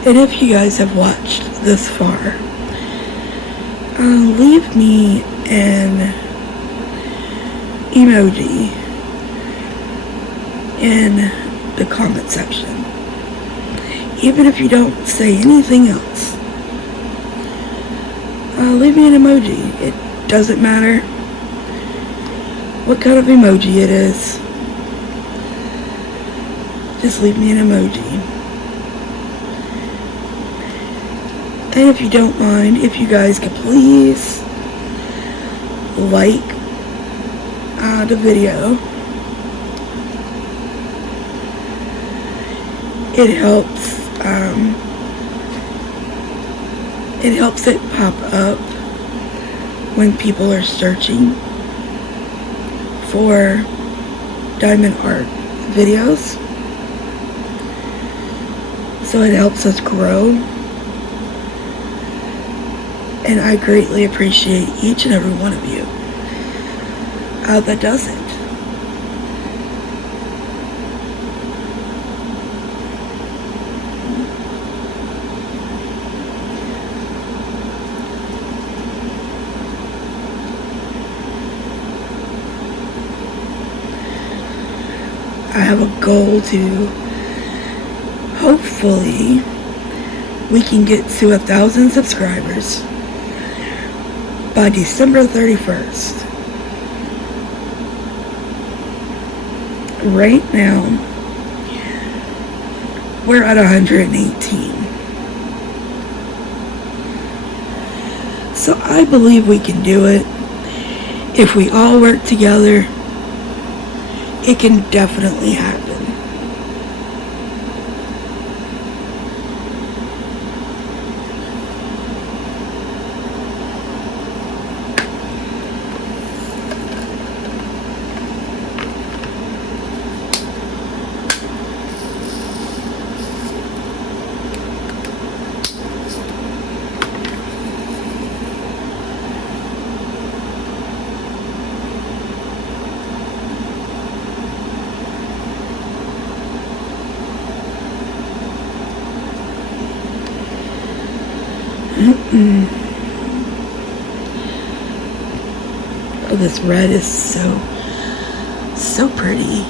And if you guys have watched this far, leave me an emoji in the comment section. Even if you don't say anything else, leave me an emoji. It doesn't matter what kind of emoji it is. Just leave me an emoji. And if you don't mind, if you guys could please like the video. It helps it pop up when people are searching for diamond art videos. So it helps us grow. And I greatly appreciate each and every one of you that does it. I have a goal to hopefully we can get to 1,000 subscribers by December 31st. right now, we're at 118. So I believe we can do it. If we all work together, it can definitely happen. Oh, this red is so pretty.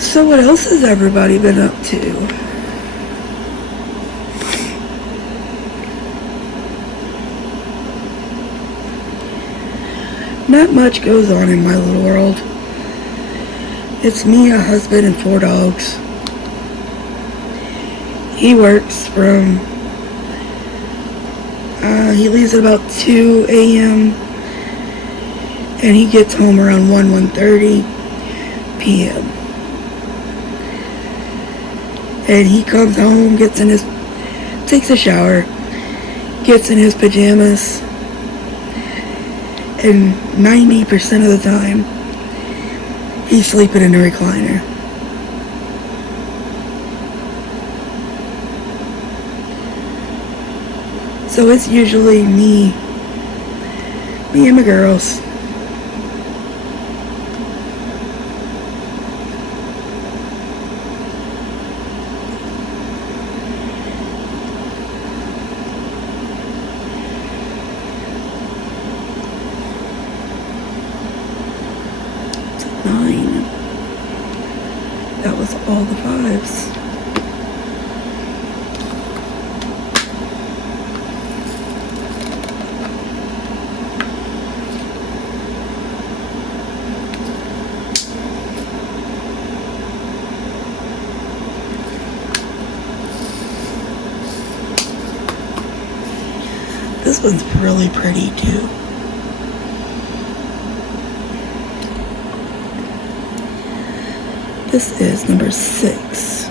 So what else has everybody been up to? Not much goes on in my little world. It's me, a husband, and 4 dogs. He works from, he leaves at about 2 a.m. and he gets home around 1:30 p.m. And he comes home, takes a shower, gets in his pajamas, and 90% of the time, he's sleeping in a recliner. So it's usually me and my girls. That was all the 5s. This one's really pretty too. This is number 6.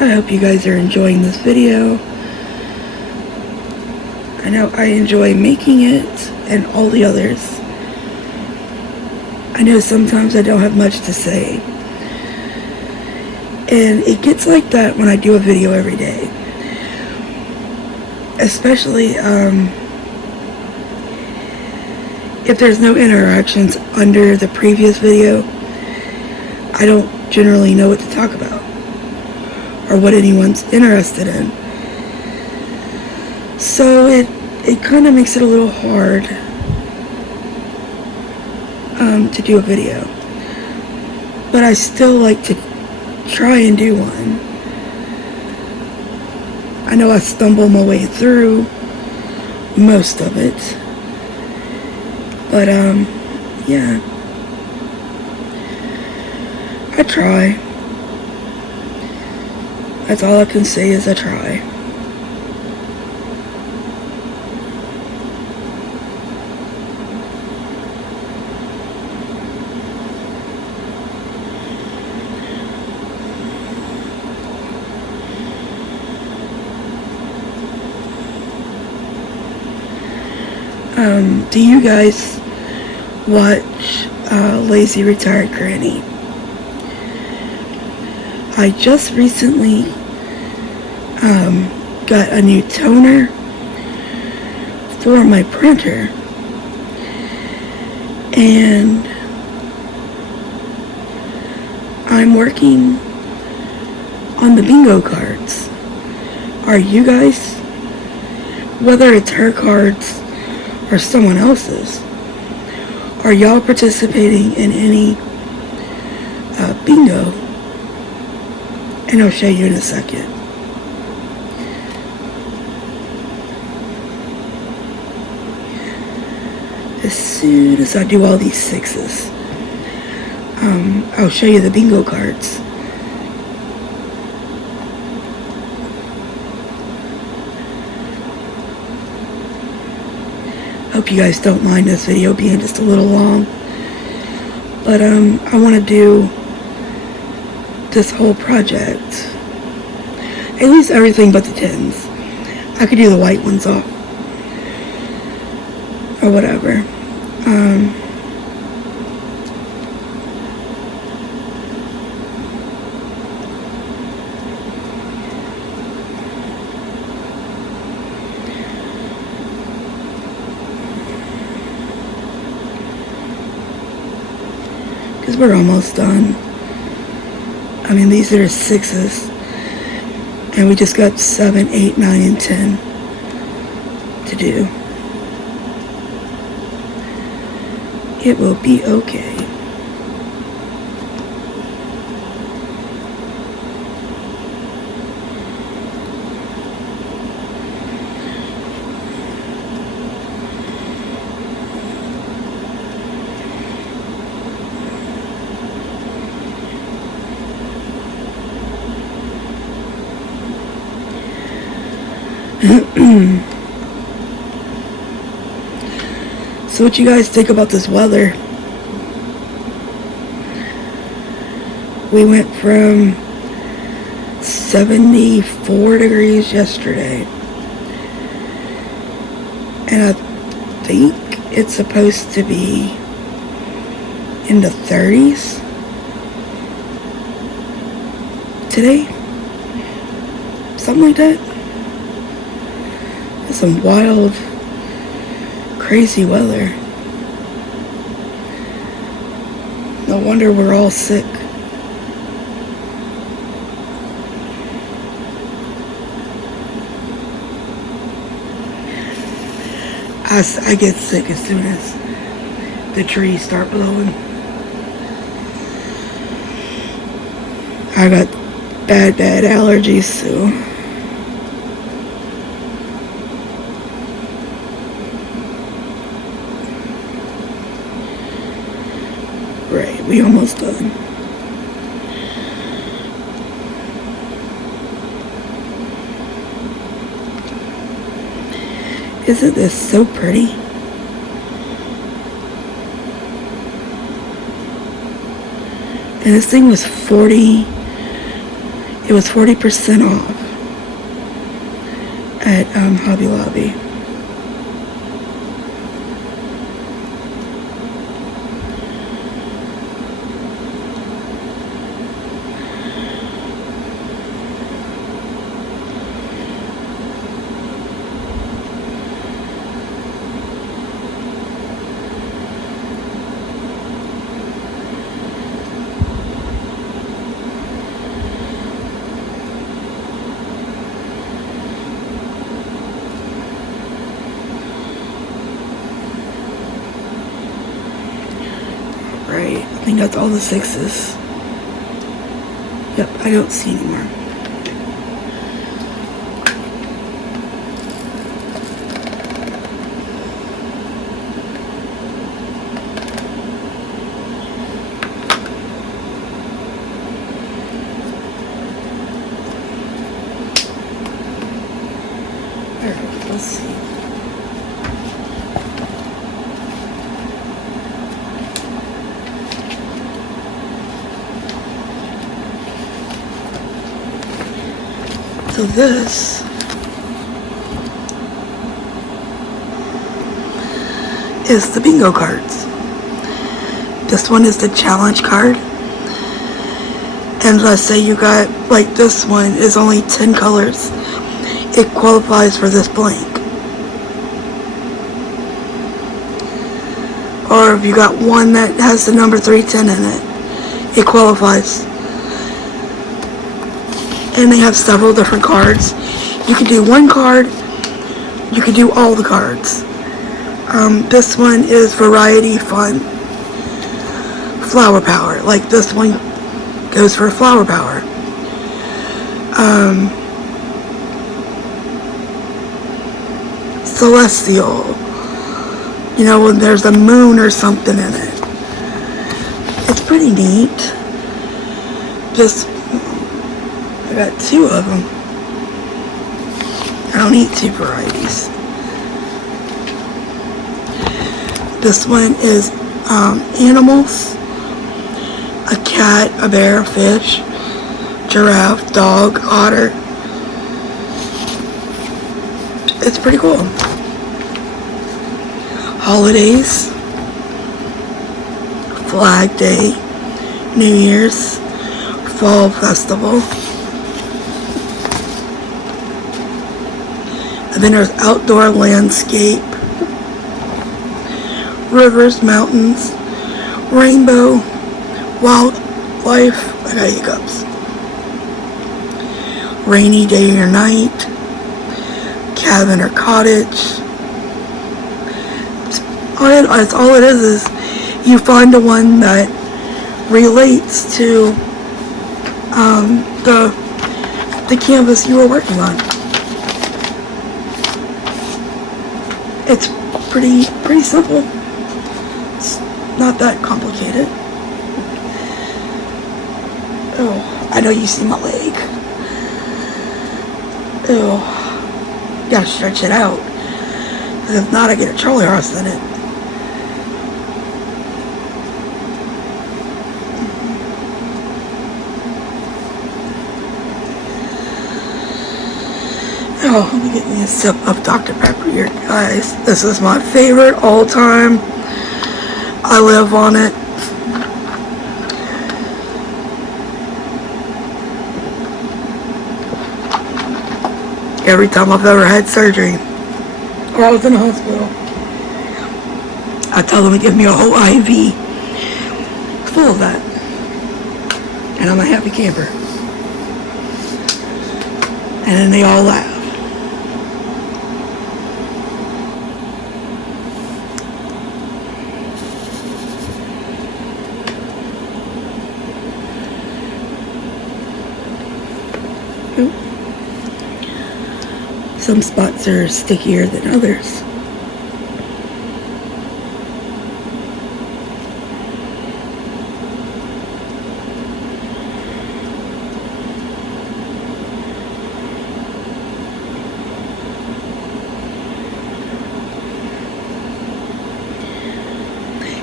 I hope you guys are enjoying this video. I know I enjoy making it and all the others. I know sometimes I don't have much to say. And it gets like that when I do a video every day. Especially if there's no interactions under the previous video, I don't generally know what to talk about or what anyone's interested in. So it kind of makes it a little hard to do a video. But I still like to try and do one. I know I stumble my way through most of it, but yeah, I try. That's all I can say is I try. Do you guys watch Lazy Retired Granny? I just recently got a new toner for my printer, and I'm working on the bingo cards. Are you guys, whether it's her cards or someone else's, are y'all participating in any bingo? And I'll show you in a second. As soon as I do all these sixes, I'll show you the bingo cards. Hope you guys don't mind this video being just a little long, but I want to do this whole project, at least everything but the tins. I could do the white ones off or whatever. Because we're almost done. I mean, these are sixes, and we just got 7, 8, 9, and 10 to do. It will be okay. So what you guys think about this weather? We went from 74 degrees yesterday, and I think it's supposed to be in the 30s today, something like that. It's some wild, crazy weather. No wonder we're all sick. I get sick as soon as the trees start blowing. I got bad allergies, so right, we almost done. Isn't this so pretty? And this thing was 40%, it was 40% off at Hobby Lobby. Right, I think that's all the sixes. Yep, I don't see any more. Alright, let's see. So this is the bingo cards. This one is the challenge card. And let's say you got, like this one is only 10 colors. It qualifies for this blank. Or if you got one that has the number 310 in it, it qualifies. And they have several different cards. You can do one card, you can do all the cards. This one is variety fun. Flower power. Like this one goes for flower power. Celestial. You know, when there's a moon or something in it. It's pretty neat. This, I got two of them. I don't need two varieties. This one is animals. A cat, a bear, a fish, giraffe, dog, otter. It's pretty cool. Holidays, Flag Day, New Year's, Fall Festival. And then there's outdoor landscape, rivers, mountains, rainbow, wildlife. I got hiccups. Rainy day or night, cabin or cottage. All it is you find the one that relates to the canvas you were working on. It's pretty simple. It's not that complicated. Oh, I know you see my leg. Oh, gotta stretch it out. Because if not, I get a trolley horse in it. Oh, let me get me a sip of Dr. Pepper here, guys. This is my favorite all time. I live on it. Every time I've ever had surgery, or I was in the hospital, I tell them to give me a whole IV full of that. And I'm a happy camper. And then they all laugh. Some spots are stickier than others.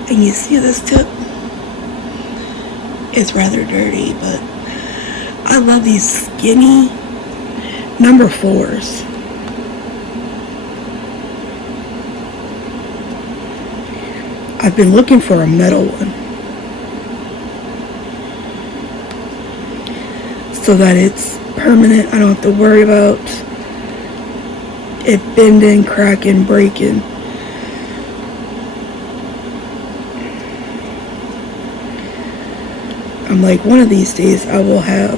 And you see this tip? It's rather dirty, but I love these skinny number 4s. I've been looking for a metal one so that it's permanent. I don't have to worry about it bending, cracking, breaking. I'm like, one of these days I will have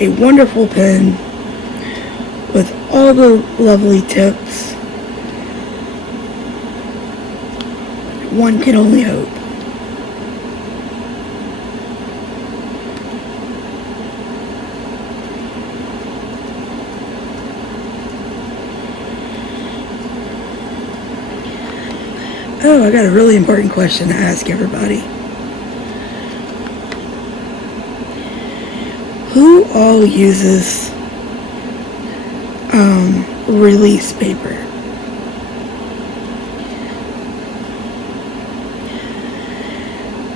a wonderful pen with all the lovely tips. One can only hope. Oh, I got a really important question to ask everybody. Who all uses release paper?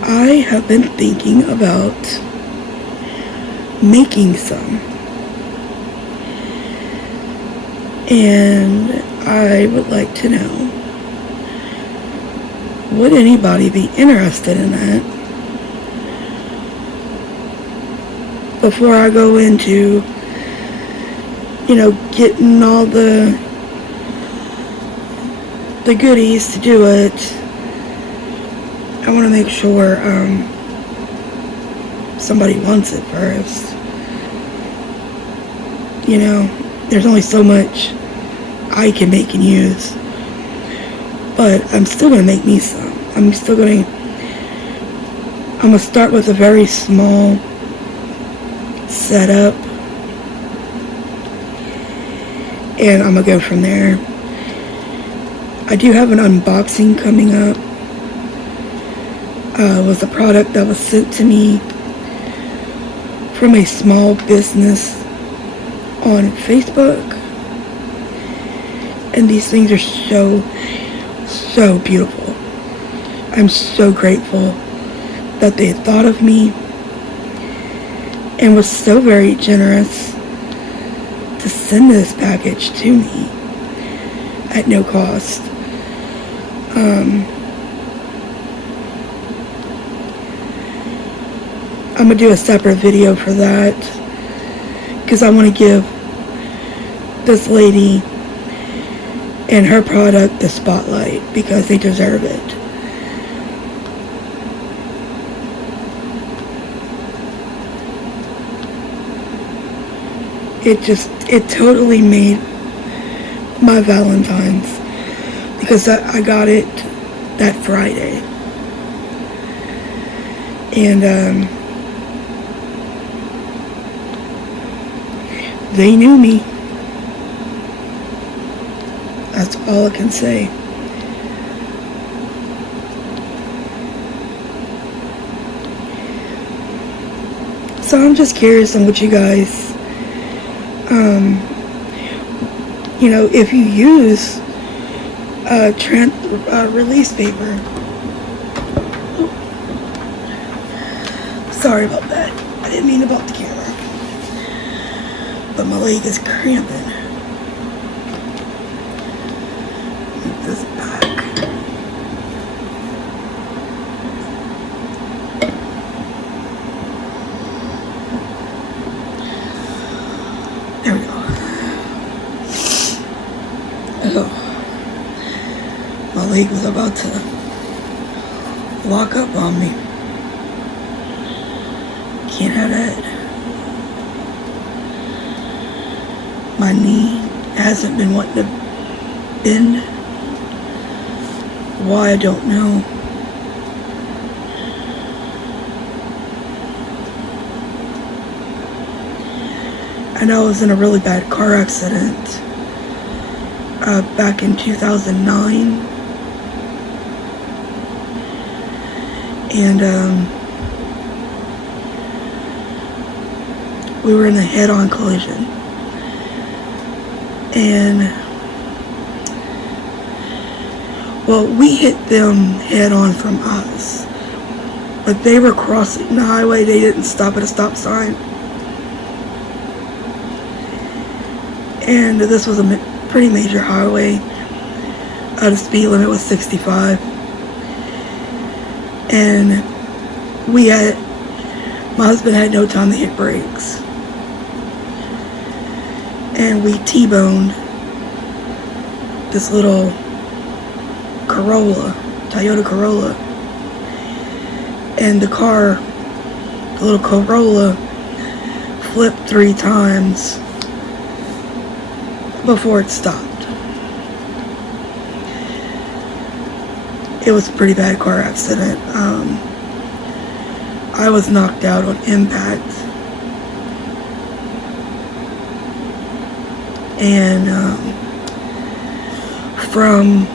I have been thinking about making some, and I would like to know, would anybody be interested in that before I go into, getting all the the goodies to do it, I want to make sure somebody wants it first. You know, there's only so much I can make and use, but I'm still going to make me some. I'm going to start with a very small setup, and I'm going to go from there. I do have an unboxing coming up. It was a product that was sent to me from a small business on Facebook, and these things are so beautiful. I'm so grateful that they thought of me and was so very generous to send this package to me at no cost. I'm going to do a separate video for that, because I want to give this lady and her product the spotlight, because they deserve it. It totally made my Valentine's, because I got it that Friday. And they knew me. That's all I can say. So I'm just curious on what you guys, you know, if you use release paper. Sorry about that. I didn't mean to bump the camera, but my leg is cramping. Move this back. There we go. Oh, my leg was about to lock up on me. Can't have that. My knee hasn't been wanting to bend. Why, I don't know. I know I was in a really bad car accident back in 2009. And we were in a head-on collision. And, well, we hit them head-on from us. But they were crossing the highway. They didn't stop at a stop sign. And this was a pretty major highway. The speed limit was 65. And my husband had no time to hit brakes. And we T-boned this little Toyota Corolla. And the little Corolla, flipped 3 times before it stopped. It was a pretty bad car accident. I was knocked out on impact. And from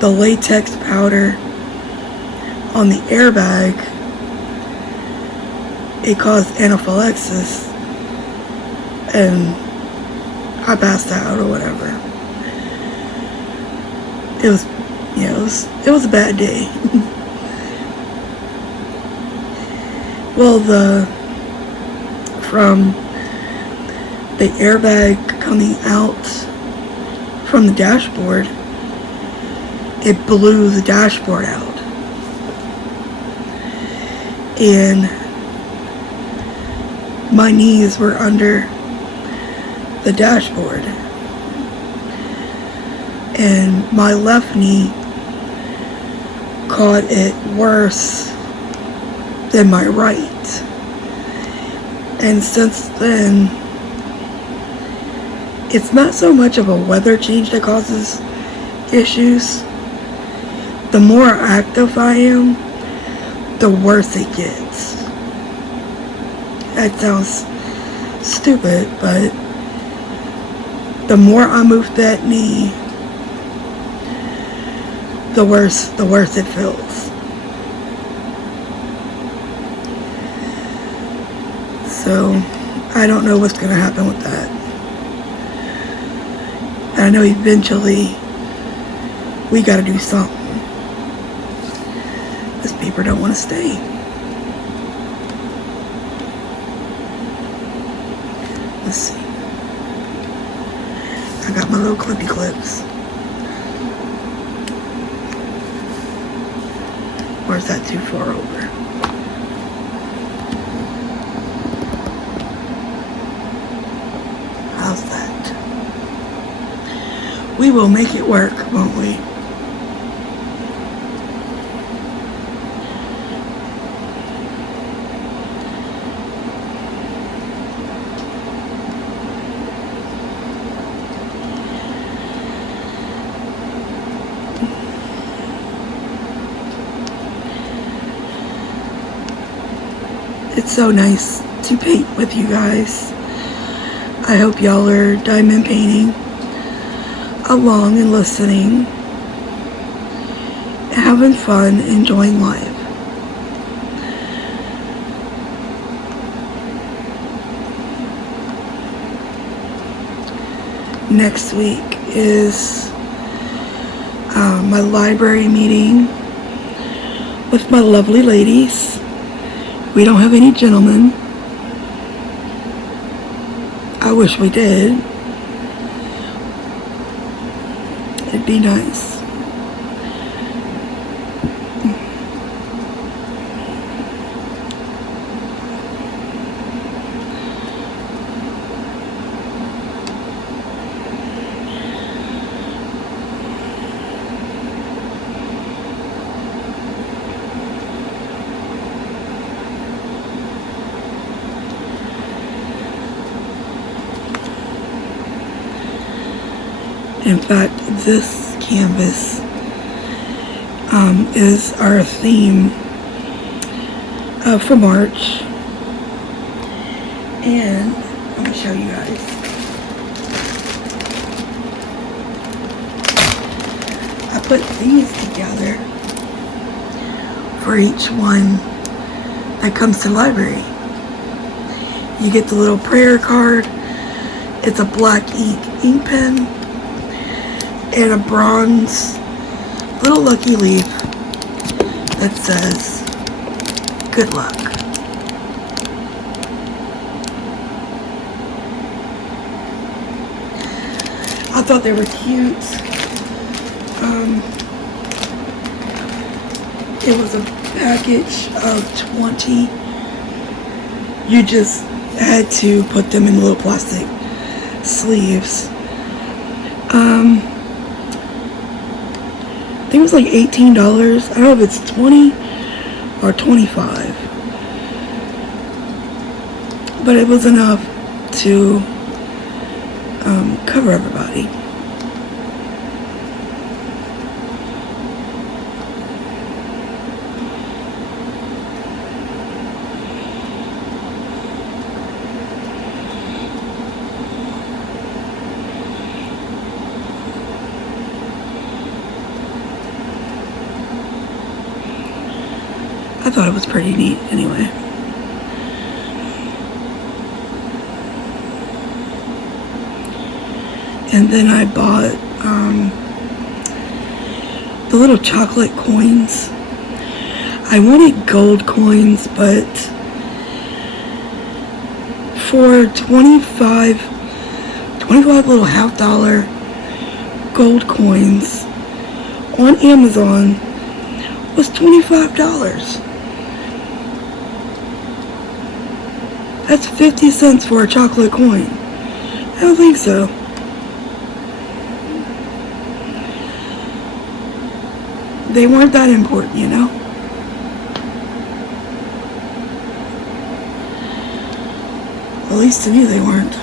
the latex powder on the airbag, it caused anaphylaxis, and I passed out or whatever. It was a bad day. Well, from the airbag coming out from the dashboard, it blew the dashboard out. And my knees were under the dashboard. and my left knee caught it worse than my right. And since then, it's not so much of a weather change that causes issues. The more active I am, the worse it gets. That sounds stupid, but the more I move that knee, the worse it feels. So I don't know what's going to happen with that. I know eventually we got to do something. This paper don't want to stay. Let's see. I got my little clippy clips. Or is that too far over? How's that? We will make it work, won't we? It's so nice to paint with you guys. I hope y'all are diamond painting along and listening, having fun, enjoying life. Next week is my library meeting with my lovely ladies. We don't have any gentlemen. I wish we did. It'd be nice. In fact, this canvas is our theme for March. And let me show you guys. I put these together for each one that comes to the library. You get the little prayer card. It's a black ink pen and a bronze little lucky leaf that says good luck. I thought they were cute. It was a package of 20. You just had to put them in little plastic sleeves. I think it was like $18. I don't know if it's 20 or 25. But it was enough to cover everybody. I thought it was pretty neat anyway. And then I bought the little chocolate coins. I wanted gold coins, but for 25 little $50 gold coins on Amazon was $25. That's 50 cents for a chocolate coin. I don't think so. they weren't that important, you know? At least to me they weren't.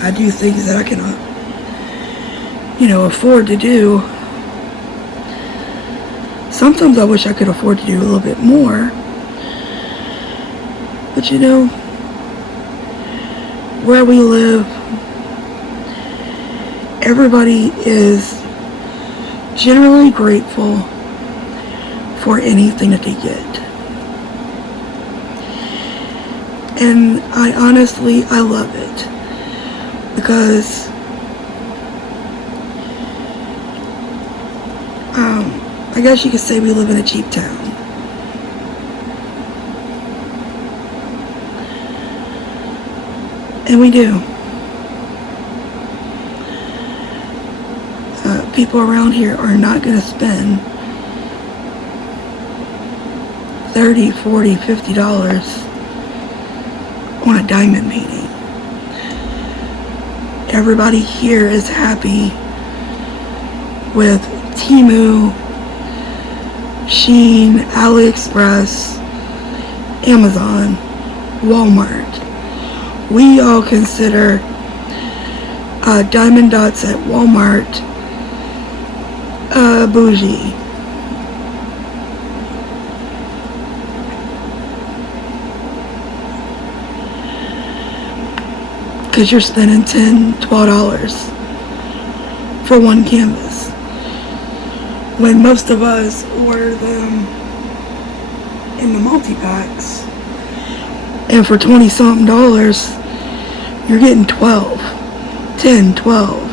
I do things that I cannot, afford to do. Sometimes I wish I could afford to do a little bit more. But where we live, everybody is generally grateful for anything that they get. And I love it. Because I guess you could say we live in a cheap town. And we do. People around here are not going to spend $30, $40, $50 on a diamond painting. Everybody here is happy with Temu, Shein, AliExpress, Amazon, Walmart. We all consider diamond dots at Walmart bougie. Because you're spending $10, $12 for one canvas, when most of us order them in the multi-packs, and for $20-something, you're getting 12, 10, 12,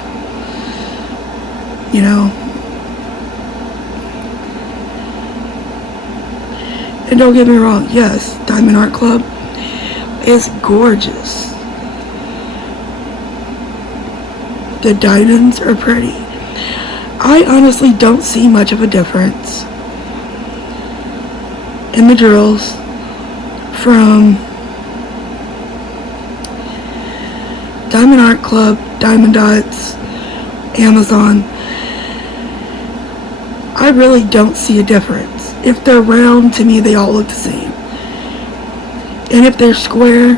And don't get me wrong, yes, Diamond Art Club is gorgeous. The diamonds are pretty. I honestly don't see much of a difference in the drills from Diamond Art Club, Diamond Dots, Amazon. I really don't see a difference. If they're round, to me they all look the same. And if they're square,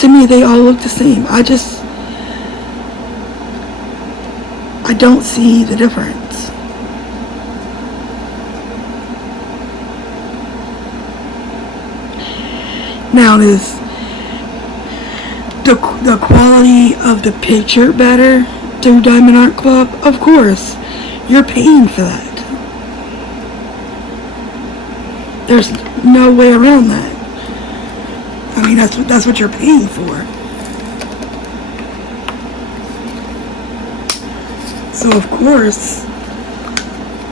to me they all look the same. I don't see the difference. Now, is the quality of the picture better through Diamond Art Club? Of course. You're paying for that. There's no way around that. I mean, that's what you're paying for. So of course,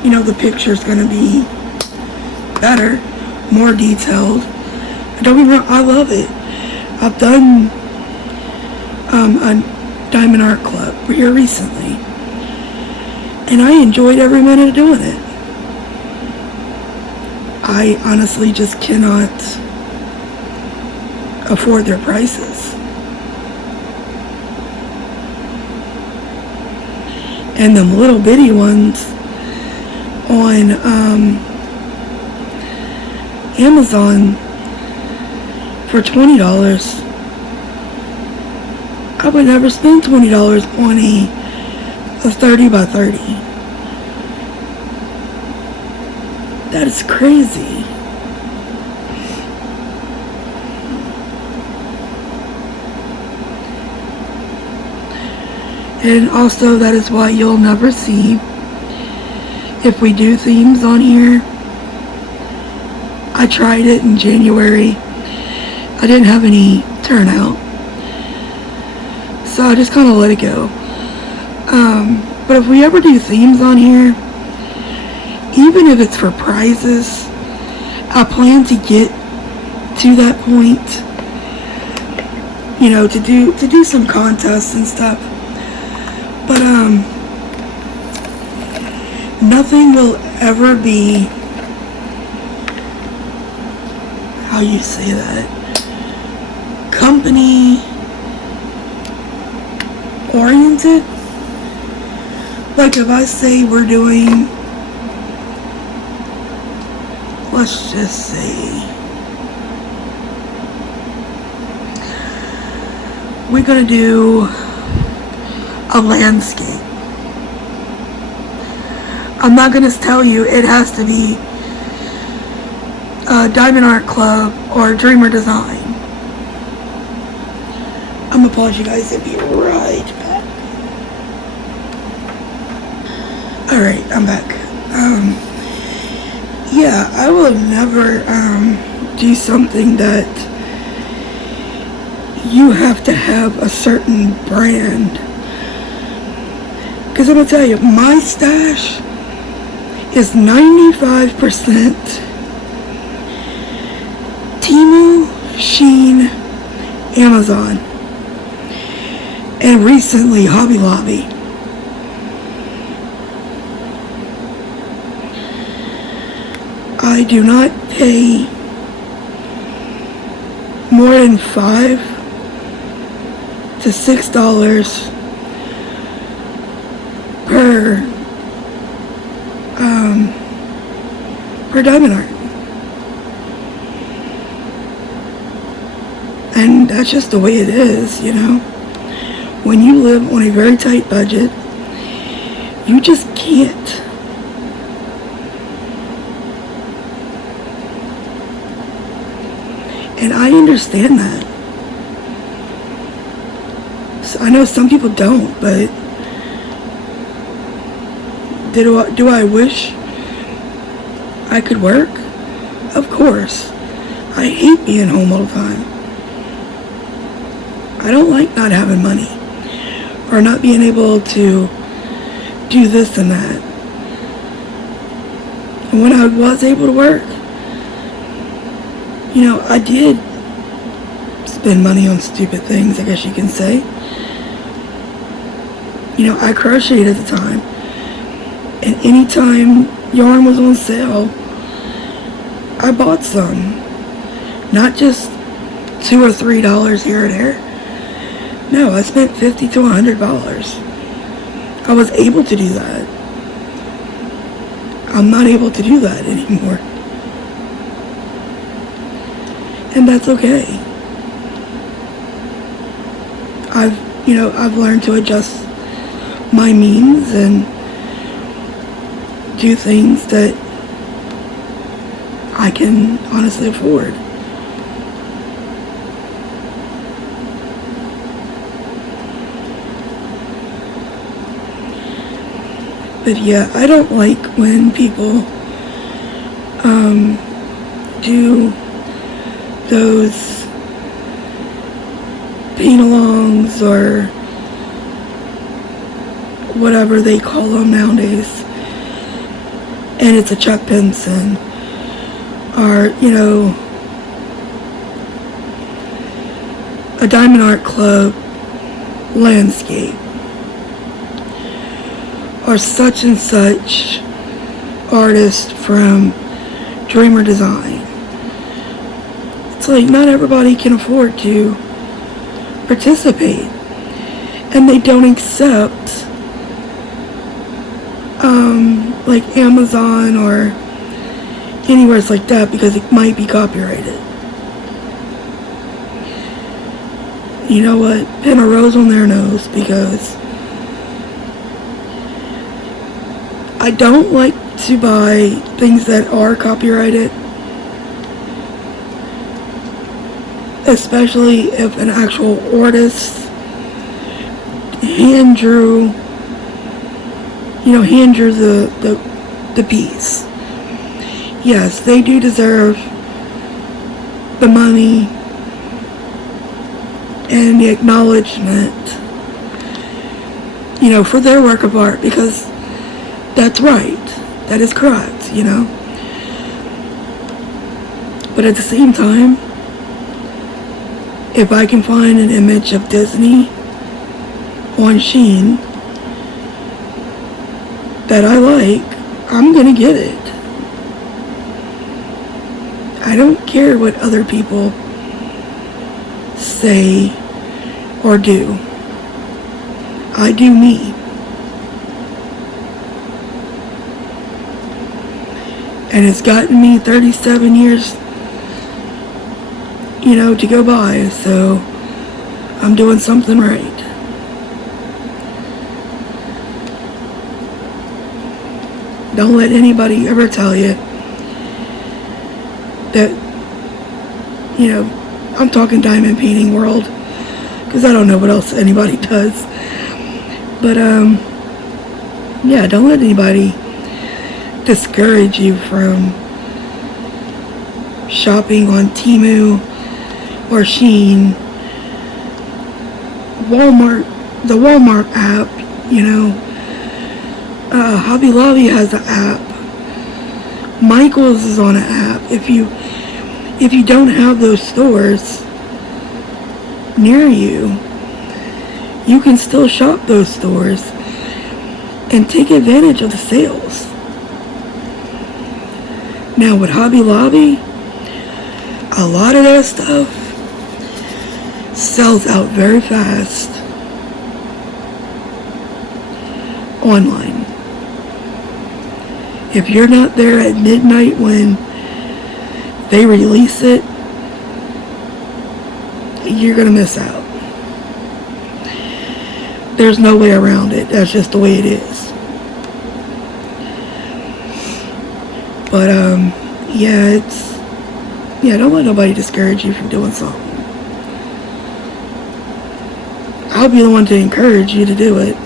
the picture's gonna be better, more detailed. Don't get me wrong, I love it. I've done a Diamond Art Club here recently, and I enjoyed every minute of doing it. I honestly just cannot afford their prices. And them little bitty ones on Amazon for $20. I would never spend $20 on a 30 by 30. That is crazy. And also, that is why you'll never see, if we do themes on here. I tried it in January. I didn't have any turnout, so I just kind of let it go. But if we ever do themes on here, even if it's for prizes, I plan to get to that point, to do some contests and stuff. But nothing will ever be how you say that, company oriented. Like if I say we're doing, let's just say we're gonna do a landscape. I'm not gonna tell you it has to be a Diamond Art Club or Dreamer Design. I'm gonna pause you guys and be right back. Alright, I'm back. Yeah, I will never do something that you have to have a certain brand. Because I'm gonna tell you, my stash is 95% Temu, Shein, Amazon, and recently Hobby Lobby. I do not pay more than $5 to $6 per diamond art. And that's just the way it is, you know. When you live on a very tight budget, you just can't. And I understand that. So I know some people don't, but do I wish I could work? Of course. I hate being home all the time. I don't like not having money or not being able to do this and that. And when I was able to work, you know, I did spend money on stupid things, I guess you can say. You know, I crocheted at the time. And anytime yarn was on sale, I bought some. Not just $2 or $3 here and there. No, I spent $50 to $100. I was able to do that. I'm not able to do that anymore. And that's okay. I've learned to adjust my means and do things that I can honestly afford. But yeah, I don't like when people do those paint-alongs or whatever they call them nowadays, and it's a Chuck Benson or, you know, a Diamond Art Club landscape or such and such artist from Dreamer Design. It's like not everybody can afford to participate, and they don't accept like Amazon or anywhere like that because it might be copyrighted. You know what? Pin a rose on their nose, because I don't like to buy things that are copyrighted, especially if an actual artist hand drew the piece. Yes, they do deserve the money and the acknowledgement, you know, for their work of art, because that's right. That is correct, you know. But at the same time, if I can find an image of Disney on Shein that I like, I'm gonna get it. I don't care what other people say or do. I do me. And it's gotten me 37 years, to go by, so I'm doing something right. Don't let anybody ever tell you that, I'm talking diamond painting world, because I don't know what else anybody does. But, yeah, don't let anybody discourage you from shopping on Temu or Shein, Walmart, the Walmart app, Hobby Lobby has an app. Michael's is on an app. If you don't have those stores near you, you can still shop those stores and take advantage of the sales. Now with Hobby Lobby, a lot of that stuff sells out very fast online. If you're not there at midnight when they release it, you're gonna miss out. There's no way around it. That's just the way it is. But don't let nobody discourage you from doing something. I'll be the one to encourage you to do it.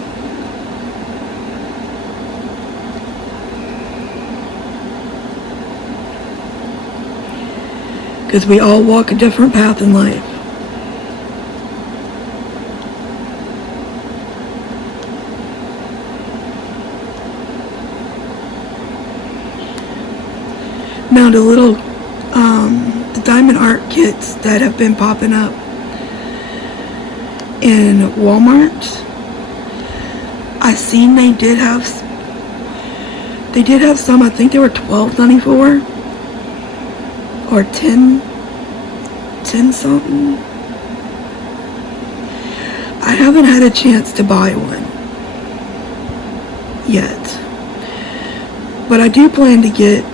Because we all walk a different path in life. Now the little, the diamond art kits that have been popping up in Walmart, I seen they did have some, I think they were $12.94 or 10 something. I haven't had a chance to buy one yet, but I do plan to get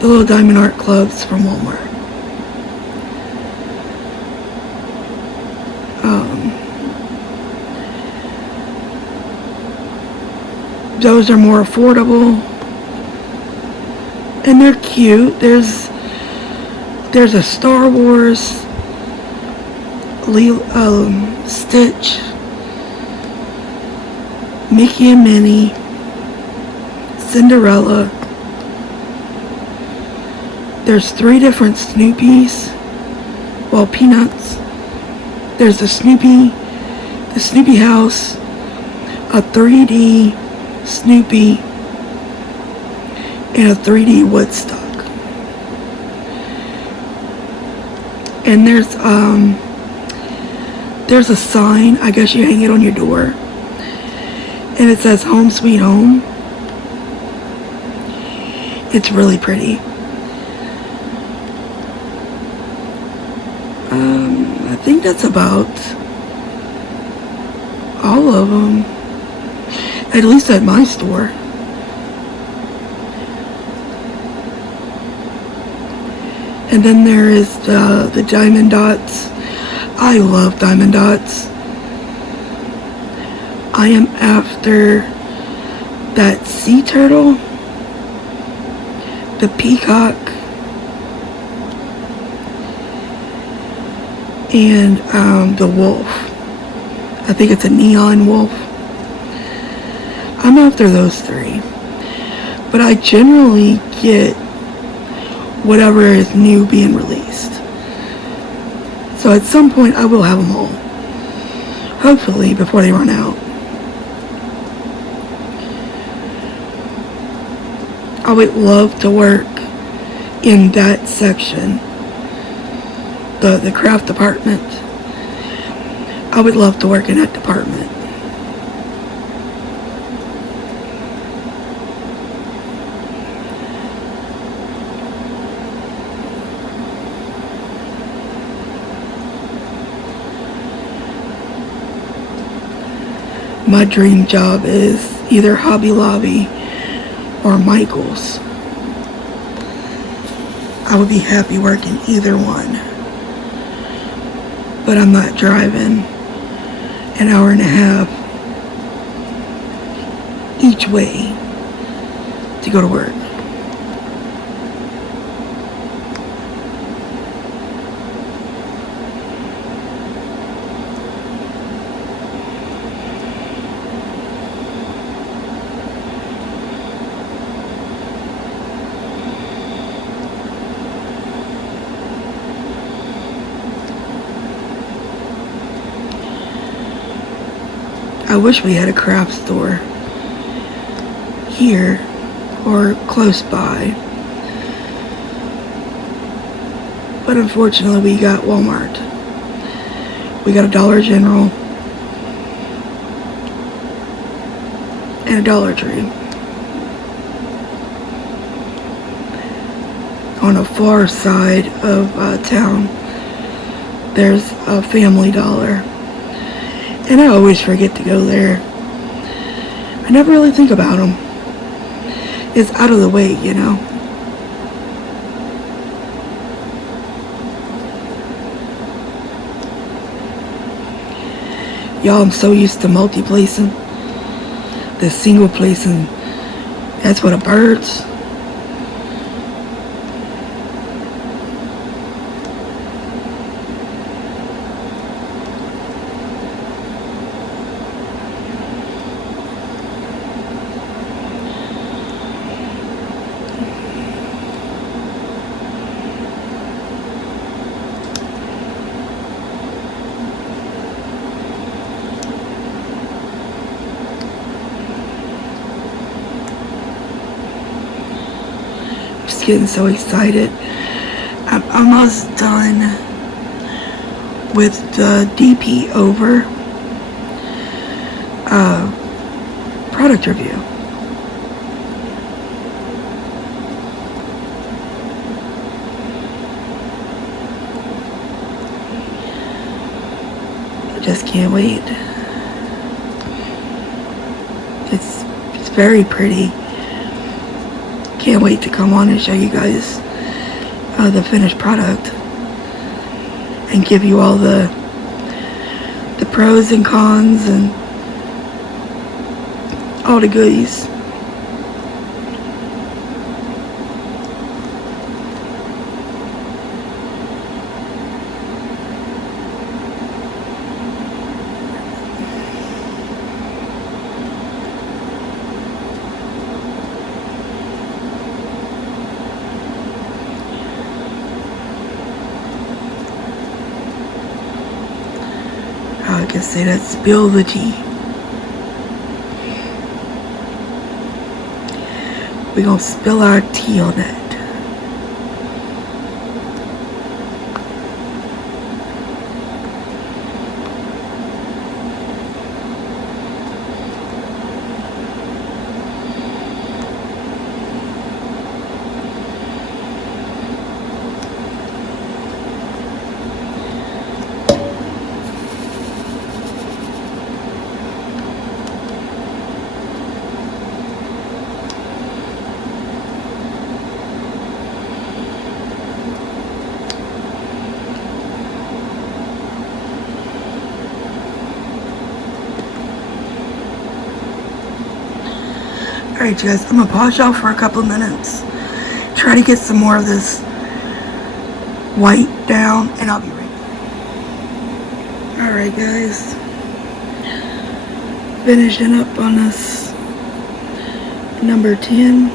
the little diamond art clubs from Walmart. Those are more affordable and they're cute. There's a Star Wars, Stitch, Mickey and Minnie, Cinderella. There's 3 different Snoopies. Well, Peanuts. There's the Snoopy house, a 3D Snoopy, and a 3D Woodstock. And there's a sign, I guess you hang it on your door, and it says Home Sweet Home. It's really pretty. I think that's about all of them, at least at my store. And then there is the diamond dots. I love diamond dots. I am after that sea turtle, the peacock, and the wolf. I think it's a neon wolf. I'm after those 3. But I generally get whatever is new being released. So at some point I will have them all. Hopefully before they run out. I would love to work in that section. The craft department. I would love to work in that department. My dream job is either Hobby Lobby or Michael's. I would be happy working either one. But I'm not driving an hour and a half each way to go to work. I wish we had a craft store here or close by, but unfortunately we got Walmart, we got a Dollar General and a Dollar Tree. On the far side of town there's a Family Dollar, and I always forget to go there. I never really think about them. It's out of the way, you know. Y'all, I'm so used to multi-placing. The single placing, that's what it birds. Getting so excited. I'm almost done with the DP over product review. I just can't wait. It's very pretty. Can't wait to come on and show you guys the finished product and give you all the pros and cons and all the goodies. I can say that, spill the tea. We're gonna spill our tea on that. Alright you guys, I'm gonna pause y'all for a couple of minutes, try to get some more of this white down, and I'll be ready. Alright guys, finishing up on this number 10.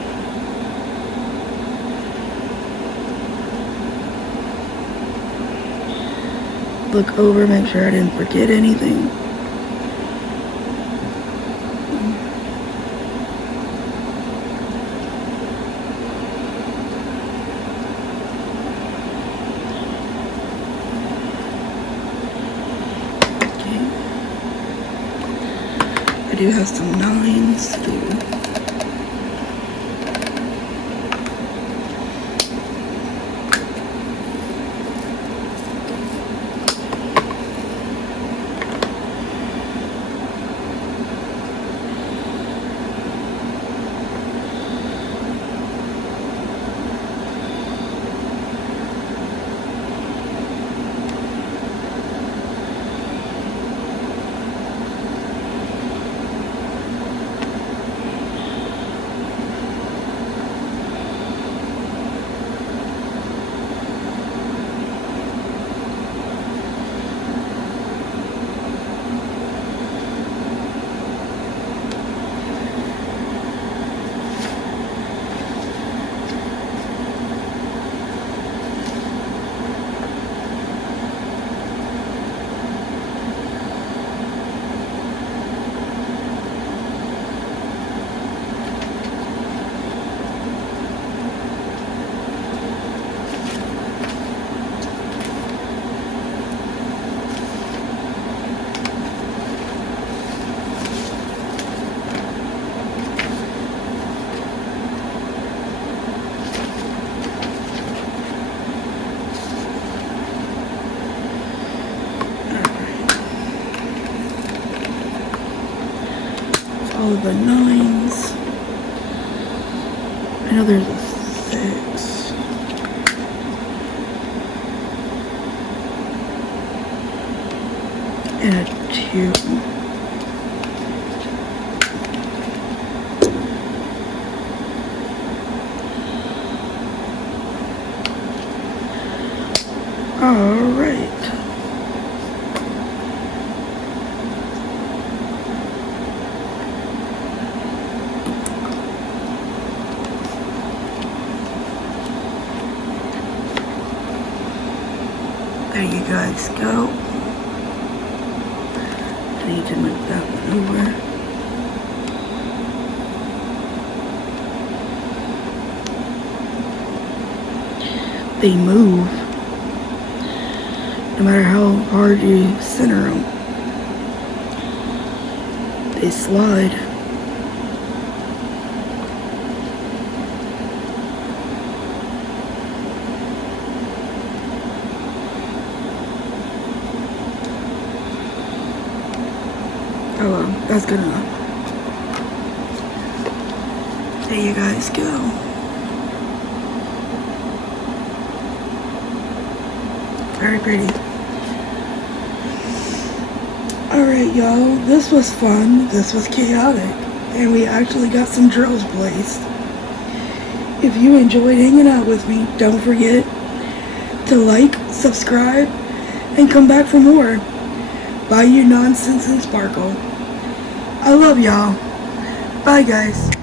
Look over, make sure I didn't forget anything. I do have some 9s to do. a 9s. I know there's a 6. And a 2. Alright. There you guys go. I need to move that one over. They move no matter how hard you center them. They slide. Oh well, that's good enough. There you guys go. Very pretty. Alright, y'all. This was fun. This was chaotic. And we actually got some drills placed. If you enjoyed hanging out with me, don't forget to like, subscribe, and come back for more Bayou Nonsense and Sparkle. I love y'all. Bye, guys.